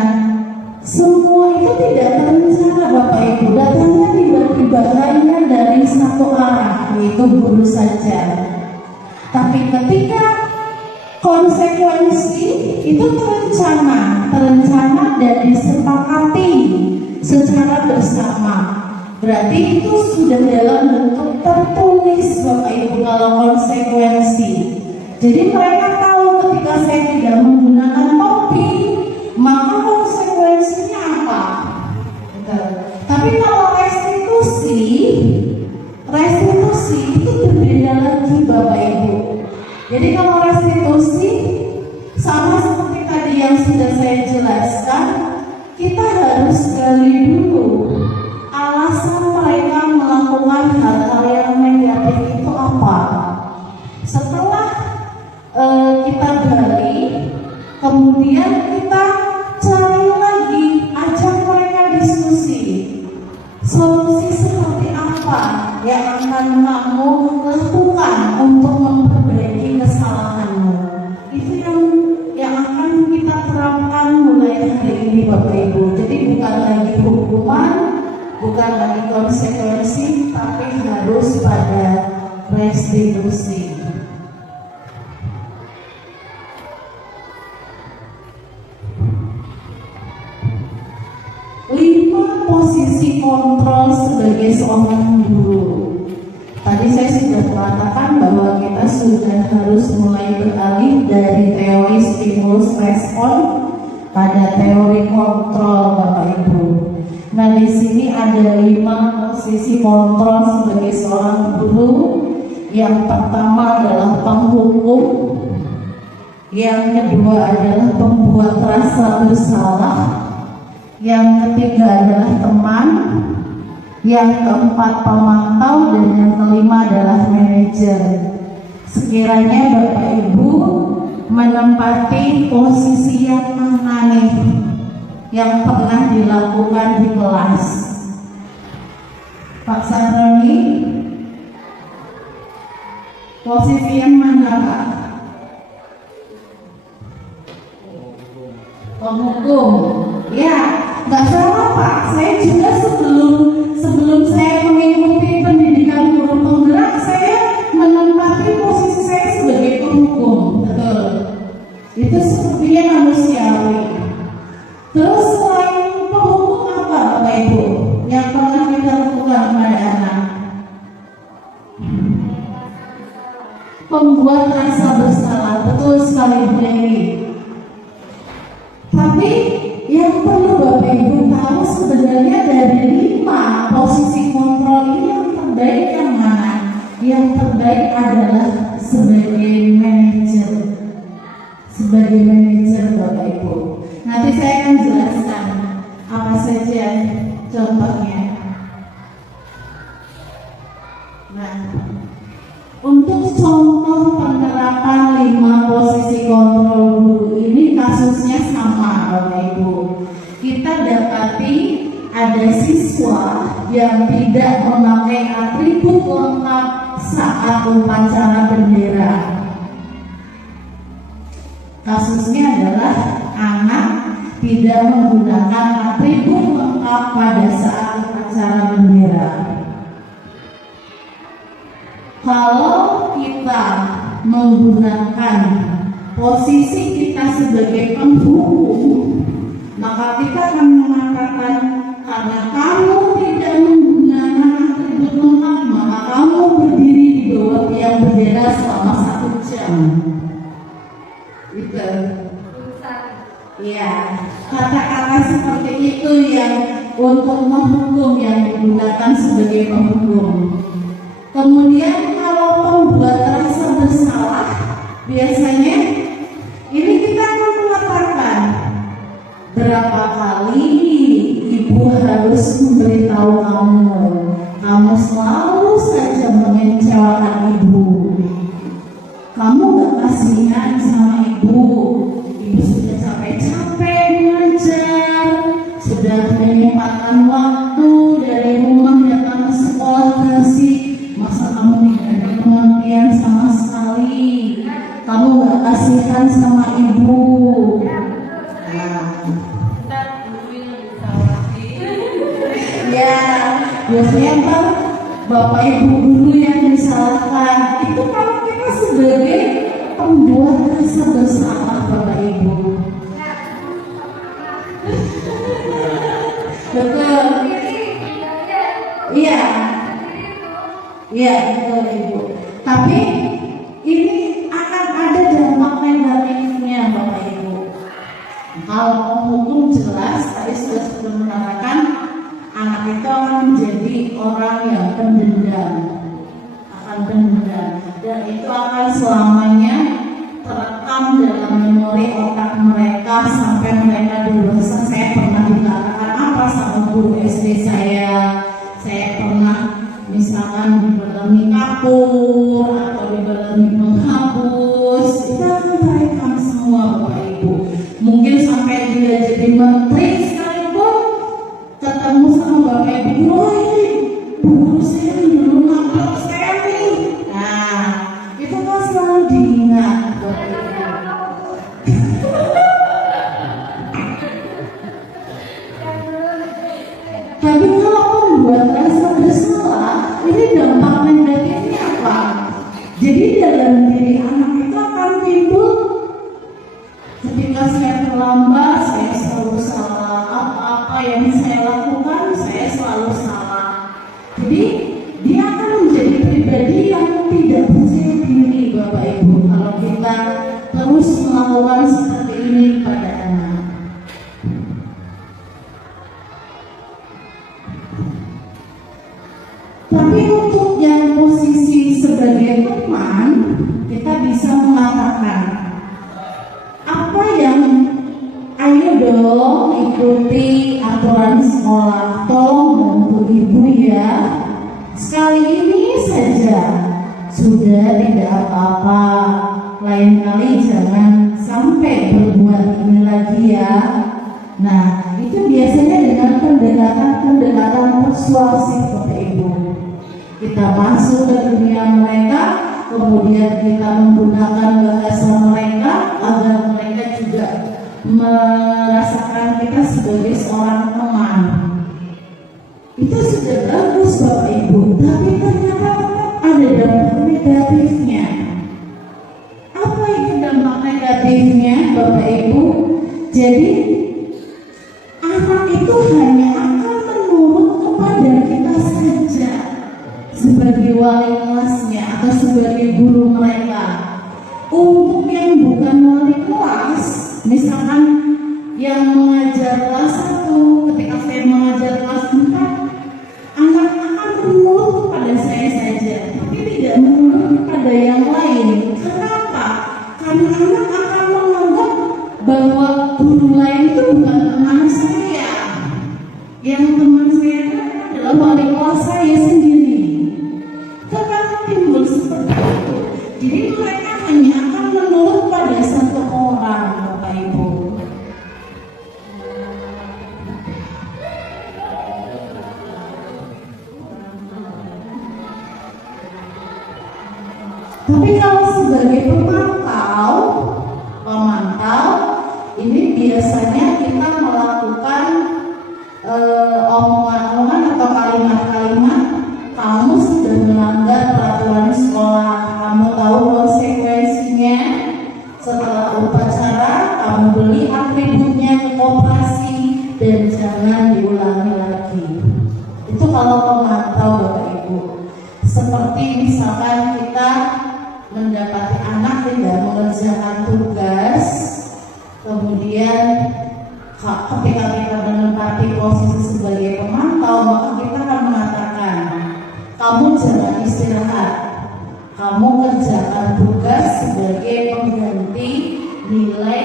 semua itu tidak terencana Bapak Ibu, datangnya tiba-tiba hanya dari satu arah, yaitu guru saja. Tapi ketika konsekuensi itu terencana dan disepakati secara bersama, berarti itu sudah dalam bentuk tertulis Bapak Ibu kalau konsekuensi. Jadi mereka tahu ketika saya tidak menggunakan topi, maka konsekuensinya apa. Tapi kalau restitusi itu berbeda lagi Bapak Ibu. Jadi kalau restitusi sama seperti tadi yang sudah saya jelaskan, kita harus gali dulu alasan mereka melakukan hal-hal yang negatif itu apa. Setelah kita gali, kemudian kita cari lagi, ajak mereka diskusi. Solusi seperti apa yang akan kamu lakukan untuk memperbaiki kesalahanmu? Itu yang akan kita terapkan mulai hari ini Bapak Ibu. Jadi bukan lagi hukuman, bukan lagi konsekuensi, tapi harus pada restitusi. Posisi kontrol sebagai seorang guru. Tadi saya sudah mengatakan bahwa kita sudah harus mulai beralih dari teori stimulus respon pada teori kontrol Bapak Ibu. Nah, di sini ada 5 posisi kontrol sebagai seorang guru. Yang pertama adalah penghukum, yang kedua adalah pembuat rasa bersalah, yang ketiga adalah teman, yang keempat pemantau, dan yang kelima adalah manajer. Sekiranya Bapak Ibu menempati posisi yang mana nih yang pernah dilakukan di kelas? Pak Sandroni, posisi yang mana Pak? Penghukum. Ya, nggak salah Pak. Saya juga sebelum saya mengikuti pendidikan guru penggerak, saya menempati posisi saya sebagai penghukum. Betul. Itu sepertinya manusiawi. Terus selain penghukum apa Bapak Ibu yang pernah kita lakukan pada anak? Pembuat rasa bersalah. Betul sekali Bu Dewi. Tapi yang perlu Bapak Ibu tahu, sebenarnya dari 5 posisi kontrol ini yang terbaik yang mana? Yang terbaik adalah sebagai manajer. Sebagai manajer Bapak Ibu. Nanti saya akan jelaskan apa saja contohnya. Nah, untuk contoh penerapan 5 posisi kontrol guru ini kasusnya sama Bapak Ibu. Kita dapati ada siswa yang tidak memakai atribut lengkap saat upacara bendera. Kasusnya adalah anak tidak menggunakan atribut lengkap pada saat upacara bendera. Kalau kita menggunakan posisi kita sebagai penghukum, maka kita akan mengatakan karena kamu tidak menggunakan atribut lengkap, maka kamu berdiri di bawah tiang bendera selama 1 jam. Gitu. Ya, kata-kata seperti itu yang untuk menghukum, yang digunakan sebagai penghukum. Kemudian kalau pembuat rasa bersalah, biasanya ini kita akan mengatakan berapa kali ibu harus memberitahu kamu, kamu selalu saja mengecewakan ibu. Kamu gak kasihan sama ibu. Ibu sudah capek-capek mengajar, sudah menyempatkan waktu dari rumah datang ke sekolah kasih. Masa kamu tidak ada pengertian sama sekali? Kamu gak kasihan sama ibu. Ya, biasanya kan bapak ibu dulu yang disalahkan. Itu kan kita sebagai pembuat rasa bersalah bapak ibu. Betul. Iya. Iya, betul ibu. Tapi ini akan ada dampak negatifnya bapak ibu. Kalau penghukum jelas tadi sudah mengatakan anak itu akan menjadi orang yang pendendam, dan itu akan selamanya terekam dalam memori otak mereka sampai mereka dewasa. Saya pernah dikatakan apa sama guru SD saya pernah misalkan dibalemi kapur atau dibalemi menghapus, itu akan terekam semua bapak ibu. Mungkin sampai dia jadi menteri sekalipun ketemu sama bapak ibu, oh ini guru saya dulu nabrak saya nih. Nah, itu kan selalu diingat bapak ibu. Tapi kalau membuat rasa bersalah, ini dampak negatifnya apa? Jadi dalam diri anak itu akan timbul, ketika saya terlambat, saya selalu salah. Apa-apa yang saya lakukan, saya selalu salah. Jadi dia akan menjadi pribadi yang tidak percaya diri bapak ibu. Kalau kita terus melakukan seperti ini pada anak. Tapi untuk yang posisi sebagai teman, kita bisa mengatakan apa yang ayo dong ikuti aturan sekolah, tolong bantu ibu ya. Sekali ini saja, sudah tidak apa-apa. Lain kali jangan sampai berbuat ini lagi ya. Nah, itu biasanya dengan pendekatan persuasif Bapak Ibu. Kita masuk ke dunia mereka, kemudian kita menggunakan bahasa mereka agar mereka juga merasakan kita sebagai seorang teman. Itu sudah bagus Bapak Ibu, tapi ternyata ada dampak negatifnya. Apa itu dampak negatifnya Bapak Ibu? Jadi anak itu hanya akan menurut kepada kita saja sebagai wali kelasnya atau sebagai guru mereka. Untuk yang bukan wali kelas, misalkan yang mengajar kelas 1, ketika saya mengajar kelas 4, anak akan menurut kepada saya saja, tapi tidak menurut kepada yang lain. Kenapa? Karena anak akan menganggap bahwa guru lain itu bukan teman saya. Yang teman saya adalah wali kelas saya sendiri. Karena timbul seperti itu. Jadi mereka hanya akan menurut pada satu orang, Bapak Ibu. Tapi kalau sebagai pemantau, ini biasanya kita melakukan omongan-omongan atau kalimat-kalimat, kamu sudah melanggar peraturan sekolah, kamu tahu konsekuensinya. Setelah upacara kamu beli atributnya ke koperasi dan jangan diulangi lagi. Itu kalau pemantau Bapak Ibu. Seperti misalkan kita mendapati anak tidak mengerjakan tugas, kemudian ketika kita menempati posisi sebagai pemantau, maka kita akan mengatakan, kamu jangan istirahat, kamu kerjakan tugas sebagai pengganti nilai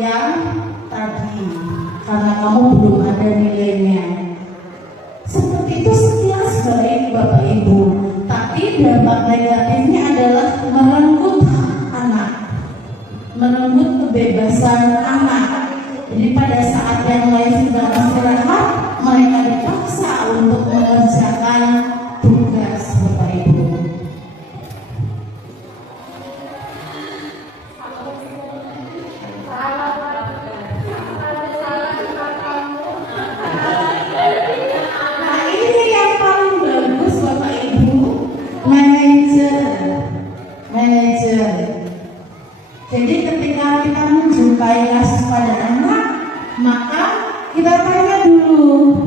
yang tadi, karena kamu belum ada nilainya. Seperti itu sekilas baik Bapak Ibu. Tapi dampak negatifnya adalah merenggut anak, merenggut kebebasan anak. Jadi pada saat yang lain sudah istirahat, mereka dipaksa untuk mengerjakan tugas Bapak Ibu. Nah ini yang paling bagus Bapak Ibu, manajer. Jadi ketika kita menjumpai kasus pada anak, maka kita tanya dulu.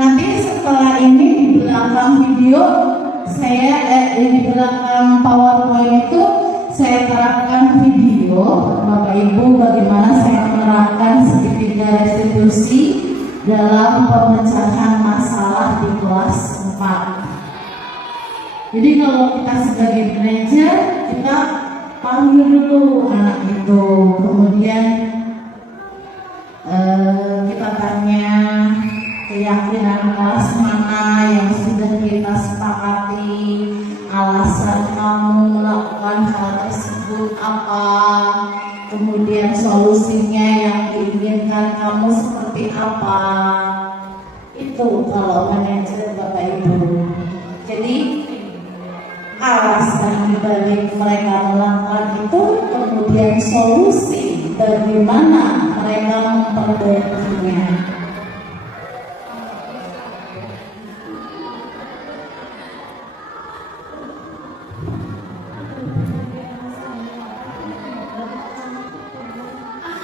Nanti setelah ini di belakang video di belakang PowerPoint itu saya terapkan video Bapak Ibu bagaimana saya menerapkan segitiga restitusi dalam pemecahan masalah di kelas 4. Jadi kalau kita sebagai manajer, kita panggil dulu anak itu, kemudian kita tanya keyakinan kelas mana yang sudah kita sepakati, alasan kamu melakukan hal tersebut apa, kemudian solusinya yang diinginkan kamu seperti apa. Itu kalau manajer Bapak Ibu. Jadi alasan dibalik mereka melakukan itu, kemudian solusi bagaimana mereka memperbaikinya.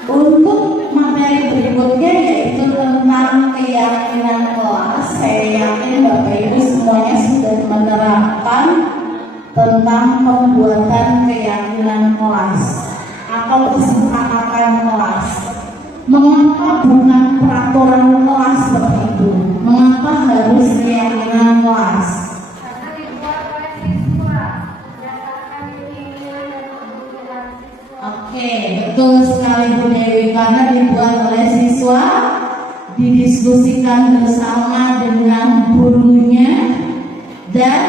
Untuk materi berikutnya yaitu tentang keyakinan kelas, saya yakin Bapak Ibu semuanya sudah menerapkan tentang pembuatan keyakinan kelas atau kesepakatan kelas. Mengapa bukan peraturan kelas Bapak Ibu? Mengapa harus keyakinan kelas? Oke, betul sekali Bu Dewi, karena dibuat oleh siswa, didiskusikan bersama dengan gurunya, dan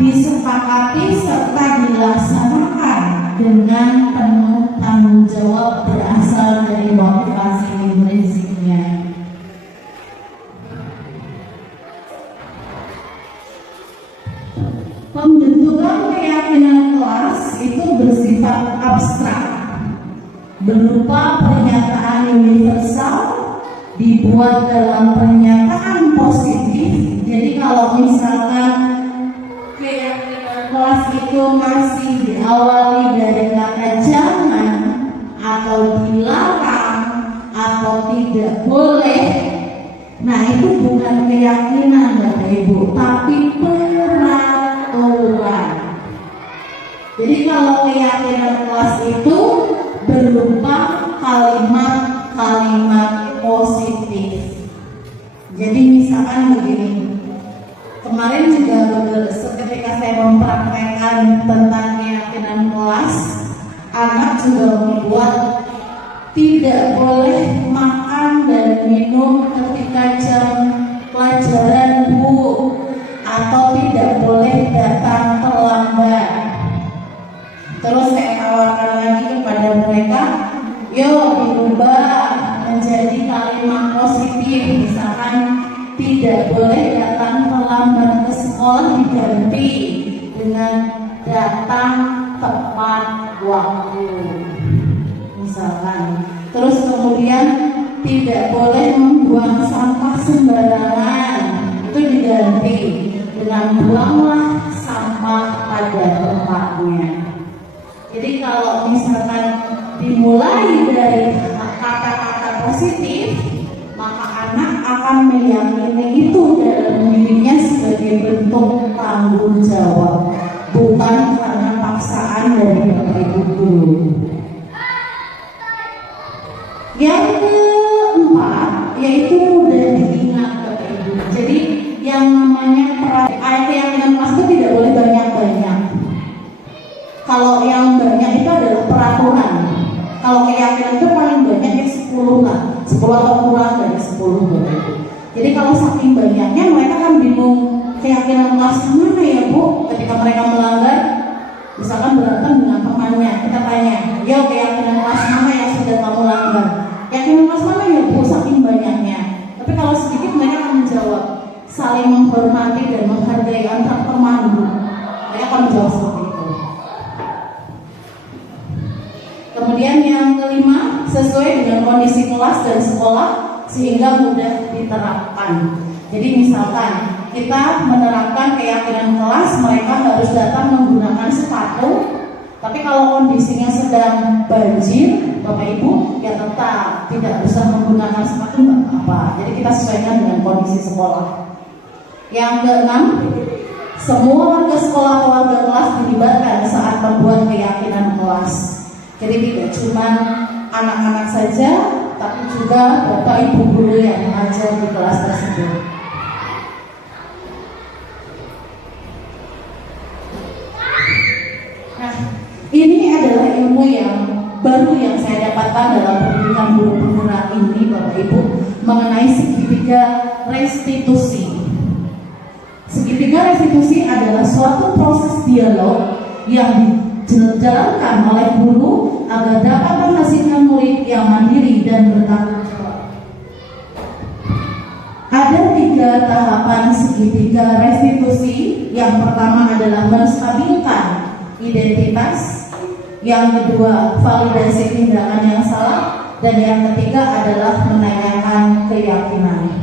disepakati serta dilaksanakan dengan penuh tanggung jawab berasal dari motivasi intrinsiknya. Pembentukan keyakinan kelas itu bersifat abstrak, berupa pernyataan universal dibuat dalam pernyataan positif. Jadi kalau misalkan keyakinan kelas itu masih diawali dari kata jangan atau dilarang atau tidak boleh, nah itu bukan keyakinan Bapak Ibu, tapi peraturan. Jadi kalau keyakinan kelas itu berupa kalimat-kalimat positif. Jadi misalkan begini, kemarin juga ketika saya mempraktekkan tentang keyakinan kelas, anak juga membuat tidak boleh makan dan minum ketika jam pelajaran Bu, atau tidak boleh datang terlambat. Terus saya tawarkan lagi kepada mereka, yuk diubah menjadi kalimat positif. Misalkan tidak boleh datang terlambat ke sekolah diganti dengan datang tepat waktu, misalkan. Terus kemudian tidak boleh membuang sampah sembarangan, itu diganti dengan buanglah sampah pada tempatnya. Jadi kalau misalkan dimulai dari kata-kata positif, maka anak akan meyakini itu dalam dirinya sebagai bentuk tanggung jawab, bukan karena paksaan dari Bapak Ibu guru. Yang keempat yaitu mudah diingat Bapak Ibu. Jadi yang namanya keyakinan kelas itu tidak boleh banyak-banyak. Kalau yang banyak itu adalah peraturan. Kalau keyakinan itu paling banyak ya 10 lah, 10 atau kurang dari 10 Bapak Ibu. Jadi kalau saking banyaknya mereka kan bingung keyakinan kelas mana ya Bu. Ketika mereka melanggar, misalkan berantem dengan temannya, kita tanya, yo keyakinan kelas mana yang sudah kamu langgar? Keyakinan kelas mana ya Bu, saking banyaknya. Tapi kalau sedikit mereka akan menjawab, saling menghormati dan menghargai antar teman Bu. Mereka akan menjawab seperti itu. Kemudian yang kelima, sesuai dengan kondisi kelas dan sekolah sehingga mudah diterapkan. Jadi misalkan kita menerapkan keyakinan kelas, mereka harus datang menggunakan sepatu. Tapi kalau kondisinya sedang banjir, Bapak Ibu, ya tetap tidak bisa menggunakan sepatu, nggak apa-apa. Jadi kita sesuaikan dengan kondisi sekolah. Yang keenam, semua warga sekolah atau warga kelas dilibatkan saat membuat keyakinan kelas. Jadi tidak cuma anak-anak saja, tapi juga Bapak Ibu guru yang mengajar di kelas tersebut. Nah, ini adalah ilmu yang baru yang saya dapatkan dalam pendidikan guru penggerak ini, Bapak Ibu, mengenai segitiga restitusi. Segitiga restitusi adalah suatu proses dialog yang dijalankan oleh guru agar dapat menghasilkan murid yang mandiri dan bertanggung jawab. Ada 3 tahapan segitiga restitusi. Yang pertama adalah menstabilkan identitas, yang kedua validasi tindakan yang salah, dan yang ketiga adalah menanyakan keyakinan.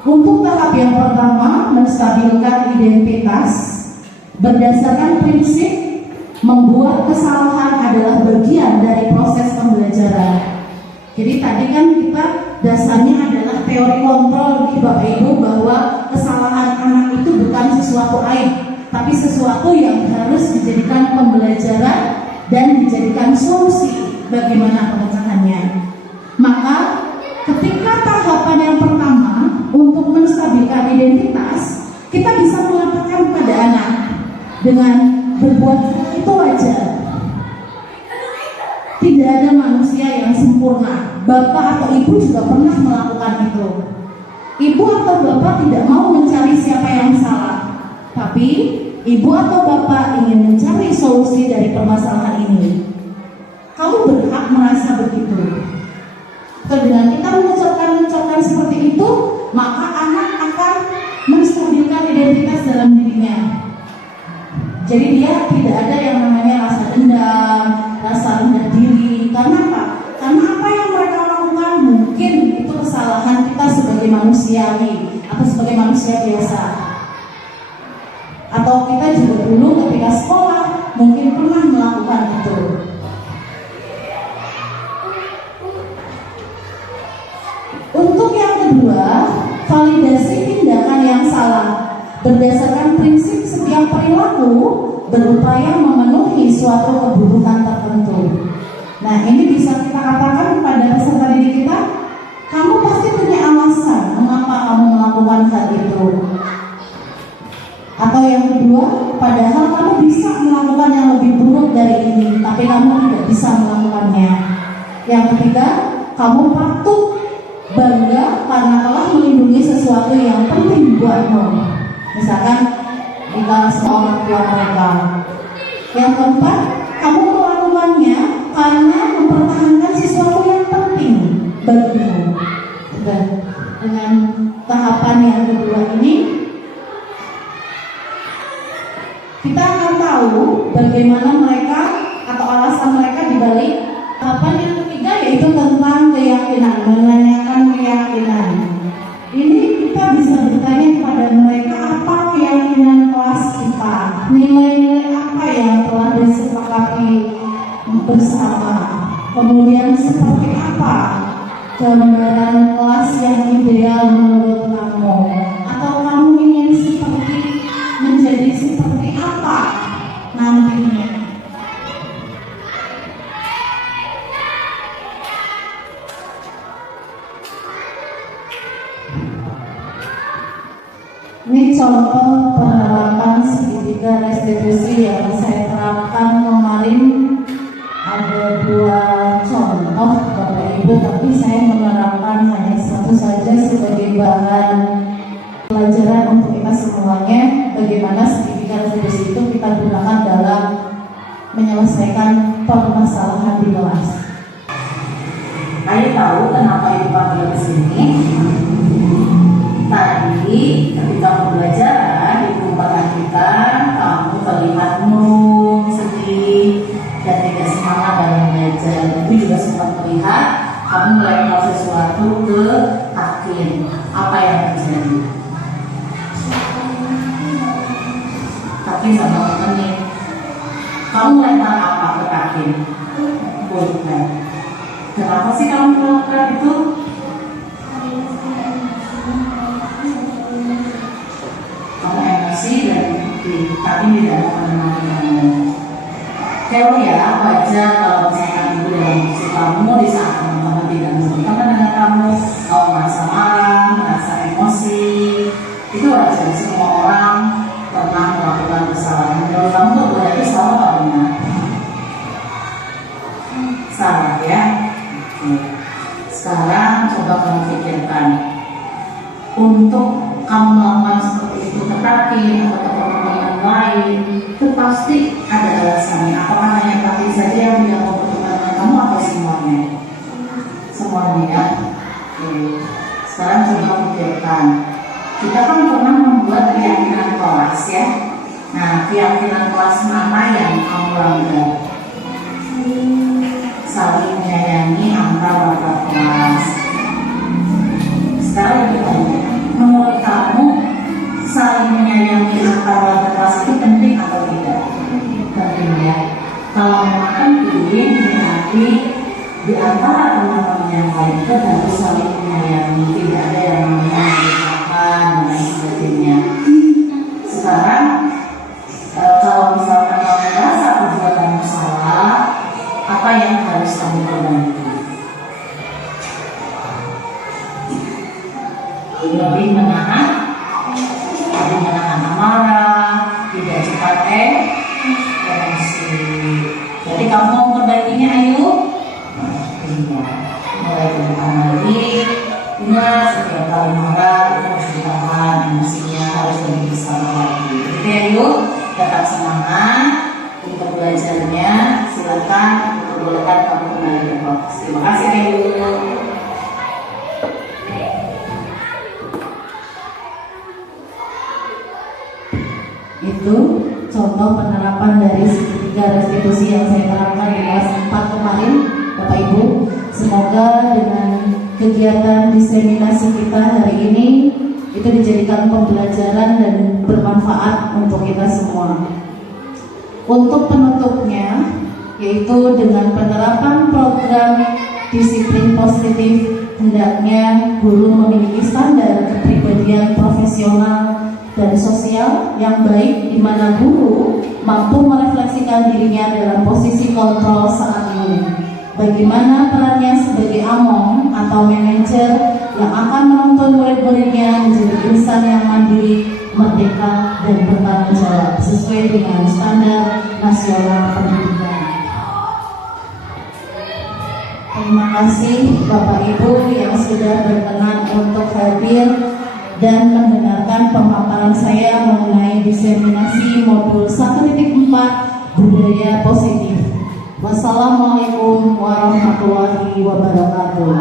Untuk tahap yang pertama, menstabilkan identitas, berdasarkan prinsip membuat kesalahan adalah bagian dari proses pembelajaran. Jadi tadi kan kita dasarnya adalah teori kontrol di Bapak Ibu, bahwa kesalahan anak itu bukan sesuatu aib, tapi sesuatu yang harus dijadikan pembelajaran dan dijadikan solusi bagaimana pemecahannya. Maka ketika tahapan yang pertama untuk menstabilkan identitas, kita bisa mengatakan pada anak dengan berbuat itu wajar. Tidak ada manusia yang sempurna. Bapak atau ibu juga pernah melakukan itu. Ibu atau bapak tidak mau mencari siapa yang salah, tapi ibu atau bapak ingin mencari solusi dari permasalahan ini. Kamu berhak merasa begitu. Atau dengan kita mengucapkan seperti itu, maka anak akan menstabilkan identitas dalam dirinya. Jadi dia tidak ada yang namanya rasa dendam, rasa rendah diri. Karena apa? Karena apa yang mereka lakukan mungkin itu kesalahan kita sebagai manusiawi atau sebagai manusia biasa. Atau kita juga dulu ketika sekolah mungkin pernah melakukan itu. Untuk yang kedua, validasi tindakan yang salah. Berdasarkan prinsip setiap perilaku berupaya memenuhi suatu kebutuhan tertentu. Nah, ini bisa kita katakan pada peserta didik kita, kamu pasti punya alasan mengapa kamu melakukan hal itu. Atau yang kedua, padahal kamu bisa melakukan yang lebih buruk dari ini, tapi kamu tidak bisa melakukannya. Yang ketiga, kamu patut bangga karena telah melindungi sesuatu yang penting buatmu. Misalkan di kelas orang tua mereka. Yang keempat, kamu melakukannya karena mempertahankan sesuatu yang penting bagimu. Dan dengan tahapan yang kedua ini, kita akan tahu bagaimana mereka atau alasan mereka dibalik. Tahapan yang ketiga yaitu tentang keyakinan, menanyakan keyakinan. Ini kita bisa bertanya kepada mereka, apa keyakinan kelas kita? nilai-nilai apa yang telah disepakati bersama. Kemudian seperti apa gambaran kelas yang ideal menurut kamu, atau kamu ingin menjadi seperti apa nantinya. Ini contoh penerapan segitiga restitusi yang saya terapkan kemarin. Ada 2 contoh Bapak Ibu, tapi saya menerapkan hanya satu saja sebagai bahan pelajaran untuk kita semuanya. Bagaimana segitiga restitusi itu kita gunakan dalam menyelesaikan permasalahan di kelas. Ayo tahu kenapa Ibu panggil ke sini? Tadi ketika pembelajaran Ibu memperhatikan kamu terlihat murung, sedih, dan tidak semangat dalam belajar. Ibu juga sempat melihat kamu melempar sesuatu ke Akin. Apa yang terjadi? Akin sama temennya. Kamu melempar apa ke Akin? Bukan. Kenapa sih kamu melakukan itu? Kamu emosi dan tapi tidak mau menenangkan kamu. Kalau ya wajar kalau misalkan Ibu dalam posisi kamu di saat teman-teman tidak berteman dengan kamu merasa marah, merasa emosi, itu wajar. Semua orang pernah melakukan kesalahan. Kalau kamu berbuat itu salah atau benar? Salah ya. Sekarang coba kamu pikirkan, untuk kamu melakukan seperti itu ke Takin atau ke teman-teman yang lain, itu pasti ada alasannya. Apakah hanya Takin saja yang tidak mau berteman dengan kamu atau semuanya? Semuanya ya. Oke. Sekarang coba pikirkan, kita kan pernah membuat keyakinan kelas ya. Nah, keyakinan kelas mana yang kamu langgar? Saling menyayangi antar warga kelas. Sekarang kita tanya, menurut kamu saling menyayangi antar warga kelas itu penting atau tidak? Penting ya. Kalau memang penting, berarti di antara teman-teman yang lain itu harus saling menyayangi, tidak ada yang namanya menyalahkan dan lain sebagainya. Sekarang kalau misalkan kamu merasa perbuatanmu salah, apa yang harus kamu perbaiki? Lebih menahan amarah, tidak cepat emosi. Jadi kamu mau perbaikinya, ayo. Iya, mulai dari lagi. Ingat, setiap kali marah itu harus ditahan emosinya, harus lebih bersabar lagi. Jadi ayo, tetap semangat untuk belajarnya. Silakan diperbolehkan kamu kembali ke kelas. Terima kasih Ibu. Itu contoh penerapan dari segitiga restitusi yang saya terapkan di kelas 4 kemarin, Bapak Ibu. Semoga dengan kegiatan diseminasi kita hari ini itu dijadikan pembelajaran dan bermanfaat untuk kita semua. Untuk penutupnya, yaitu dengan penerapan program disiplin positif, hendaknya guru memiliki standar kepribadian profesional dan sosial yang baik, di mana guru mampu merefleksikan dirinya dalam posisi kontrol saat ini. Bagaimana perannya sebagai among atau manajer yang akan menuntun murid-muridnya menjadi insan yang mandiri, merdeka, dan bertanggung jawab sesuai dengan standar nasional pendidikan. Terima kasih Bapak Ibu yang sudah berkenan untuk hadir dan mendengarkan pemaparan saya mengenai diseminasi modul 1.4 budaya positif. Wassalamualaikum warahmatullahi wabarakatuh.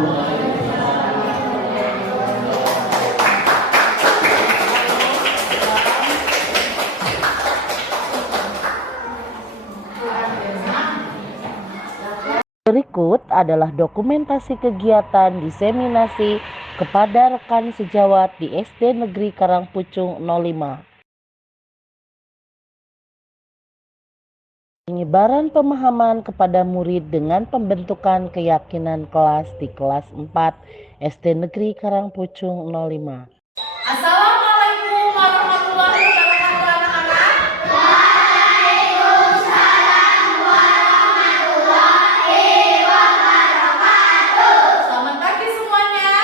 Berikut adalah dokumentasi kegiatan diseminasi kepada rekan sejawat di SD Negeri Karangpucung 05. Penyebaran pemahaman kepada murid dengan pembentukan keyakinan kelas di kelas 4 SD Negeri Karangpucung 05. Assalamualaikum warahmatullahi wabarakatuh anak-anak. Selamat pagi semuanya.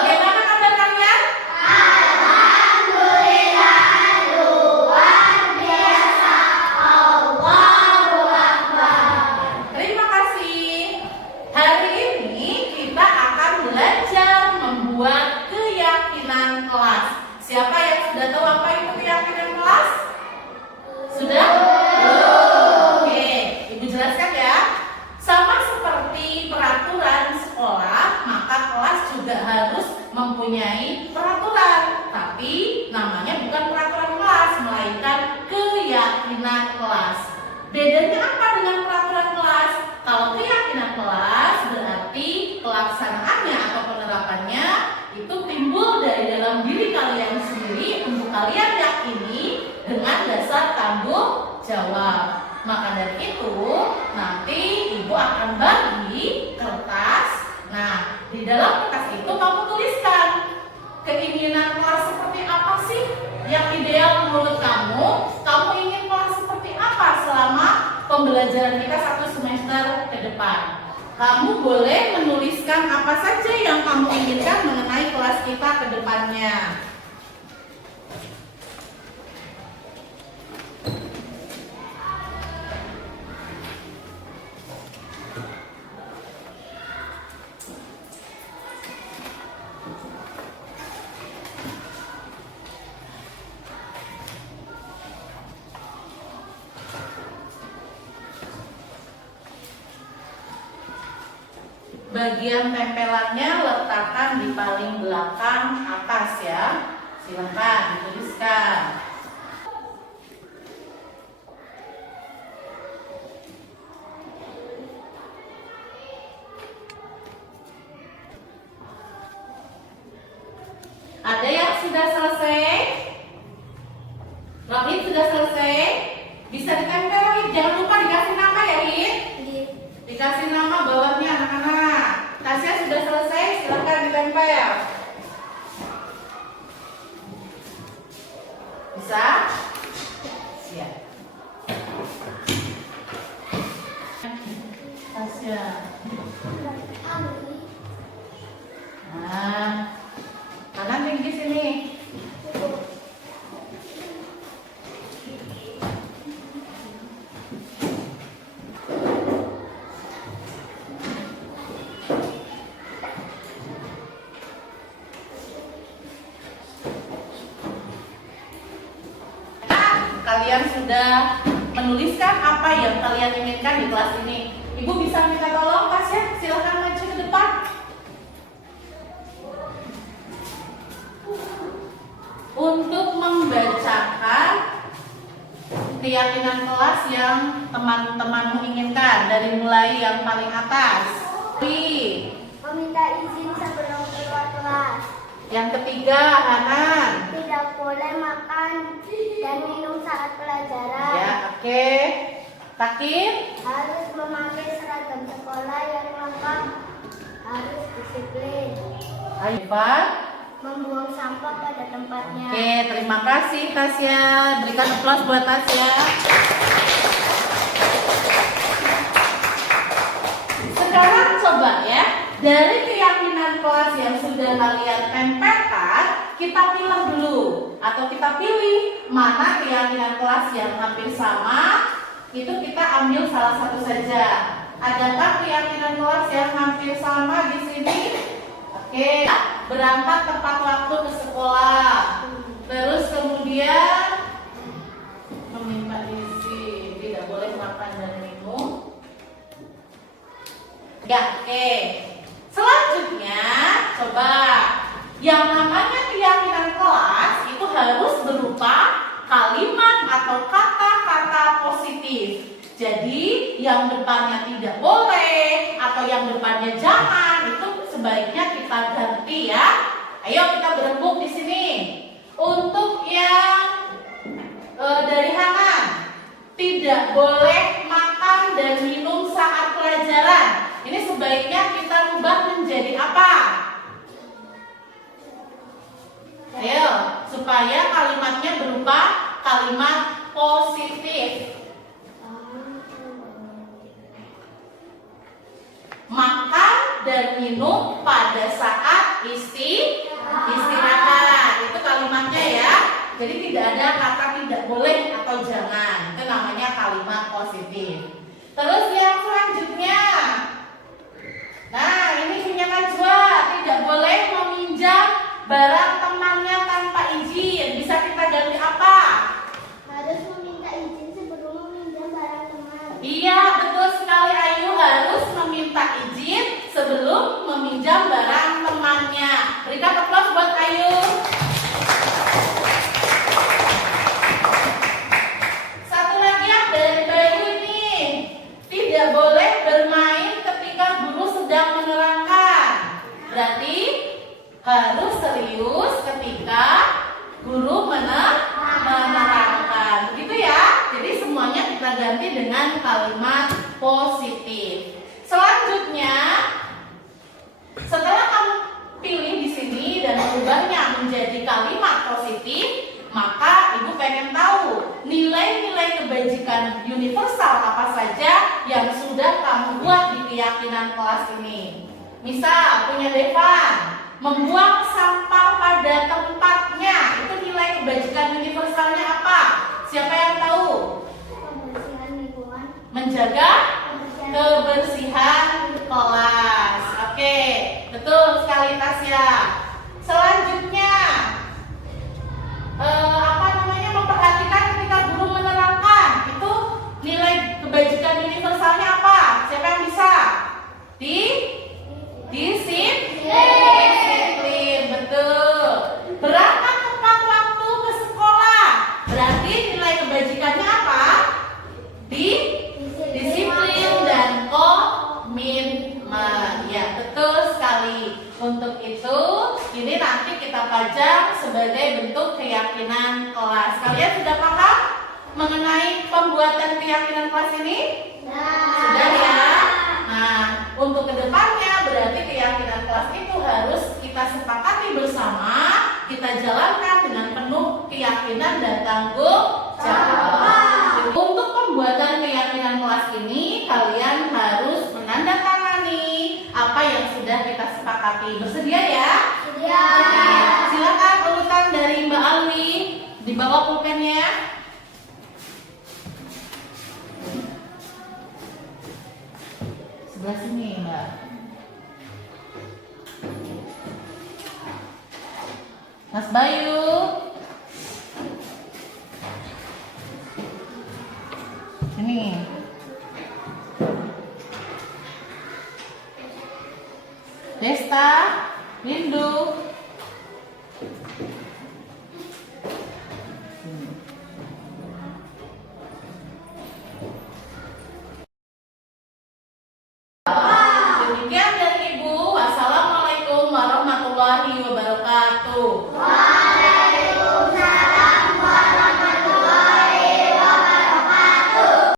Bagaimana kabar kalian? Terima kasih. Hari ini kita akan belajar membuat keyakinan kelas. Siapa yang sudah tahu apa itu keyakinan kelas? Sudah? Oke, Ibu jelaskan ya. Sama seperti peraturan sekolah, maka kelas juga harus mempunyai peraturan. Tapi namanya bukan peraturan kelas, melainkan keyakinan kelas. Bedanya apa dengan peraturan kelas? Kalau keyakinan kelas berarti pelaksanaannya atau penerapannya itu timbul dari dalam diri kalian sendiri untuk kalian yakini dengan dasar tanggung jawab. Maka dari itu nanti Ibu akan bagi kertas. Nah, di dalam kertas itu kamu tuliskan keinginan kelas seperti apa sih yang ideal menurut kamu. Kamu ingin kelas seperti apa selama pembelajaran kita 1 semester ke depan. Kamu boleh menuliskan apa saja yang kamu inginkan mengenai kelas kita ke depannya. Bagian tempelannya letakkan di paling belakang atas ya. Silahkan dituliskan. Ada yang sudah selesai? Rohit sudah selesai? Bisa ditempel Rohit, jangan lupa dikasih nama ya Rohit. Dikasih nama bawahnya anak-anak. Tasya sudah selesai, silakan ditempel. Bisa? Siap. Tasya. Nah, kanan tinggi sini. Kalian sudah menuliskan apa yang kalian inginkan di kelas ini. Ibu bisa minta tolong Tasya, silakan maju ke depan. Untuk membacakan keyakinan kelas yang teman-teman inginkan dari mulai yang paling atas. Meminta izin sebelum keluar kelas. Yang ketiga, Hanan. Tidak boleh makan dan minum saat pelajaran. Ya, oke. Takir. Harus memakai seragam sekolah yang lengkap. Harus disiplin. Aifat. Membuang sampah pada tempatnya. Oke, terima kasih Tasya. Berikan aplaus buat Tasya. Sekarang coba ya, dari keyakinan kelas yang sudah kalian tempelkan, kita pilih dulu atau kita pilih mana keyakinan kelas yang hampir sama. Itu kita ambil salah satu saja. Adakah keyakinan kelas yang hampir sama di sini? Oke, berangkat tepat waktu ke sekolah. Terus kemudian meminta izin, tidak boleh makan dan minum. Ya, oke. Selanjutnya, coba yang namanya keyakinan kelas itu harus berupa kalimat atau kata-kata positif. Jadi yang depannya tidak boleh atau yang depannya jangan itu sebaiknya kita ganti ya. Ayo kita berembuk di sini. Untuk yang dari Hanan, tidak boleh makan dan minum saat pelajaran. Ini sebaiknya kita rubah menjadi apa? Ayo, supaya kalimatnya berupa kalimat positif. Makan dan minum pada saat istirahat. Itu kalimatnya ya. Jadi tidak ada kata tidak boleh atau jangan. Itu namanya kalimat positif. Terus yang selanjutnya. Nah, ini punya Najwa. Tidak boleh meminjam barang temannya tanpa izin. Bisa kita ganti apa? Harus meminta izin sebelum meminjam barang teman. Iya, betul sekali Ayu. Harus meminta izin sebelum meminjam barang temannya. Berikan aplaus buat Ayu. Satu lagi yang dari Bayu ini. Tidak boleh bermain ketika guru sedang menerangkan. Berarti harus serius ketika guru menerangkan. Begitu ya. Jadi semuanya kita ganti dengan kalimat positif. Selanjutnya, setelah kamu pilih di sini dan mengubahnya menjadi kalimat positif, maka ibu pengen tahu nilai-nilai kebajikan universal apa saja yang sudah kamu buat di keyakinan kelas ini. Misal punya Devan, membuang sampah pada tempatnya. Itu nilai kebajikan universalnya apa? Siapa yang tahu? Kebersihan lingkungan. Menjaga kebersihan kelas. Oke, betul sekali Tasya. Selanjutnya, memperhatikan ketika guru menerangkan. Itu nilai kebajikan universalnya apa? Siapa yang bisa? Disiplin, betul. Berangkat tepat waktu ke sekolah. Berarti nilai kebajikannya apa? Disiplin dan komitmen. Ya, betul sekali. Untuk itu, ini nanti kita pajang sebagai bentuk keyakinan kelas. Kalian sudah paham mengenai pembuatan keyakinan kelas ini? Sudah ya? Nah, untuk kedepannya berarti keyakinan kelas itu harus kita sepakati bersama, kita jalankan dengan penuh keyakinan dan tanggung jawab. Untuk pembuatan keyakinan kelas ini, kalian harus menandatangani apa yang sudah kita sepakati. Bersedia ya? Ya. Silakan urutan dari Mbak Alwi, dibawa pulpennya. Sebelah sini Mbak. Mas Bayu. Sini. Desta, Windu.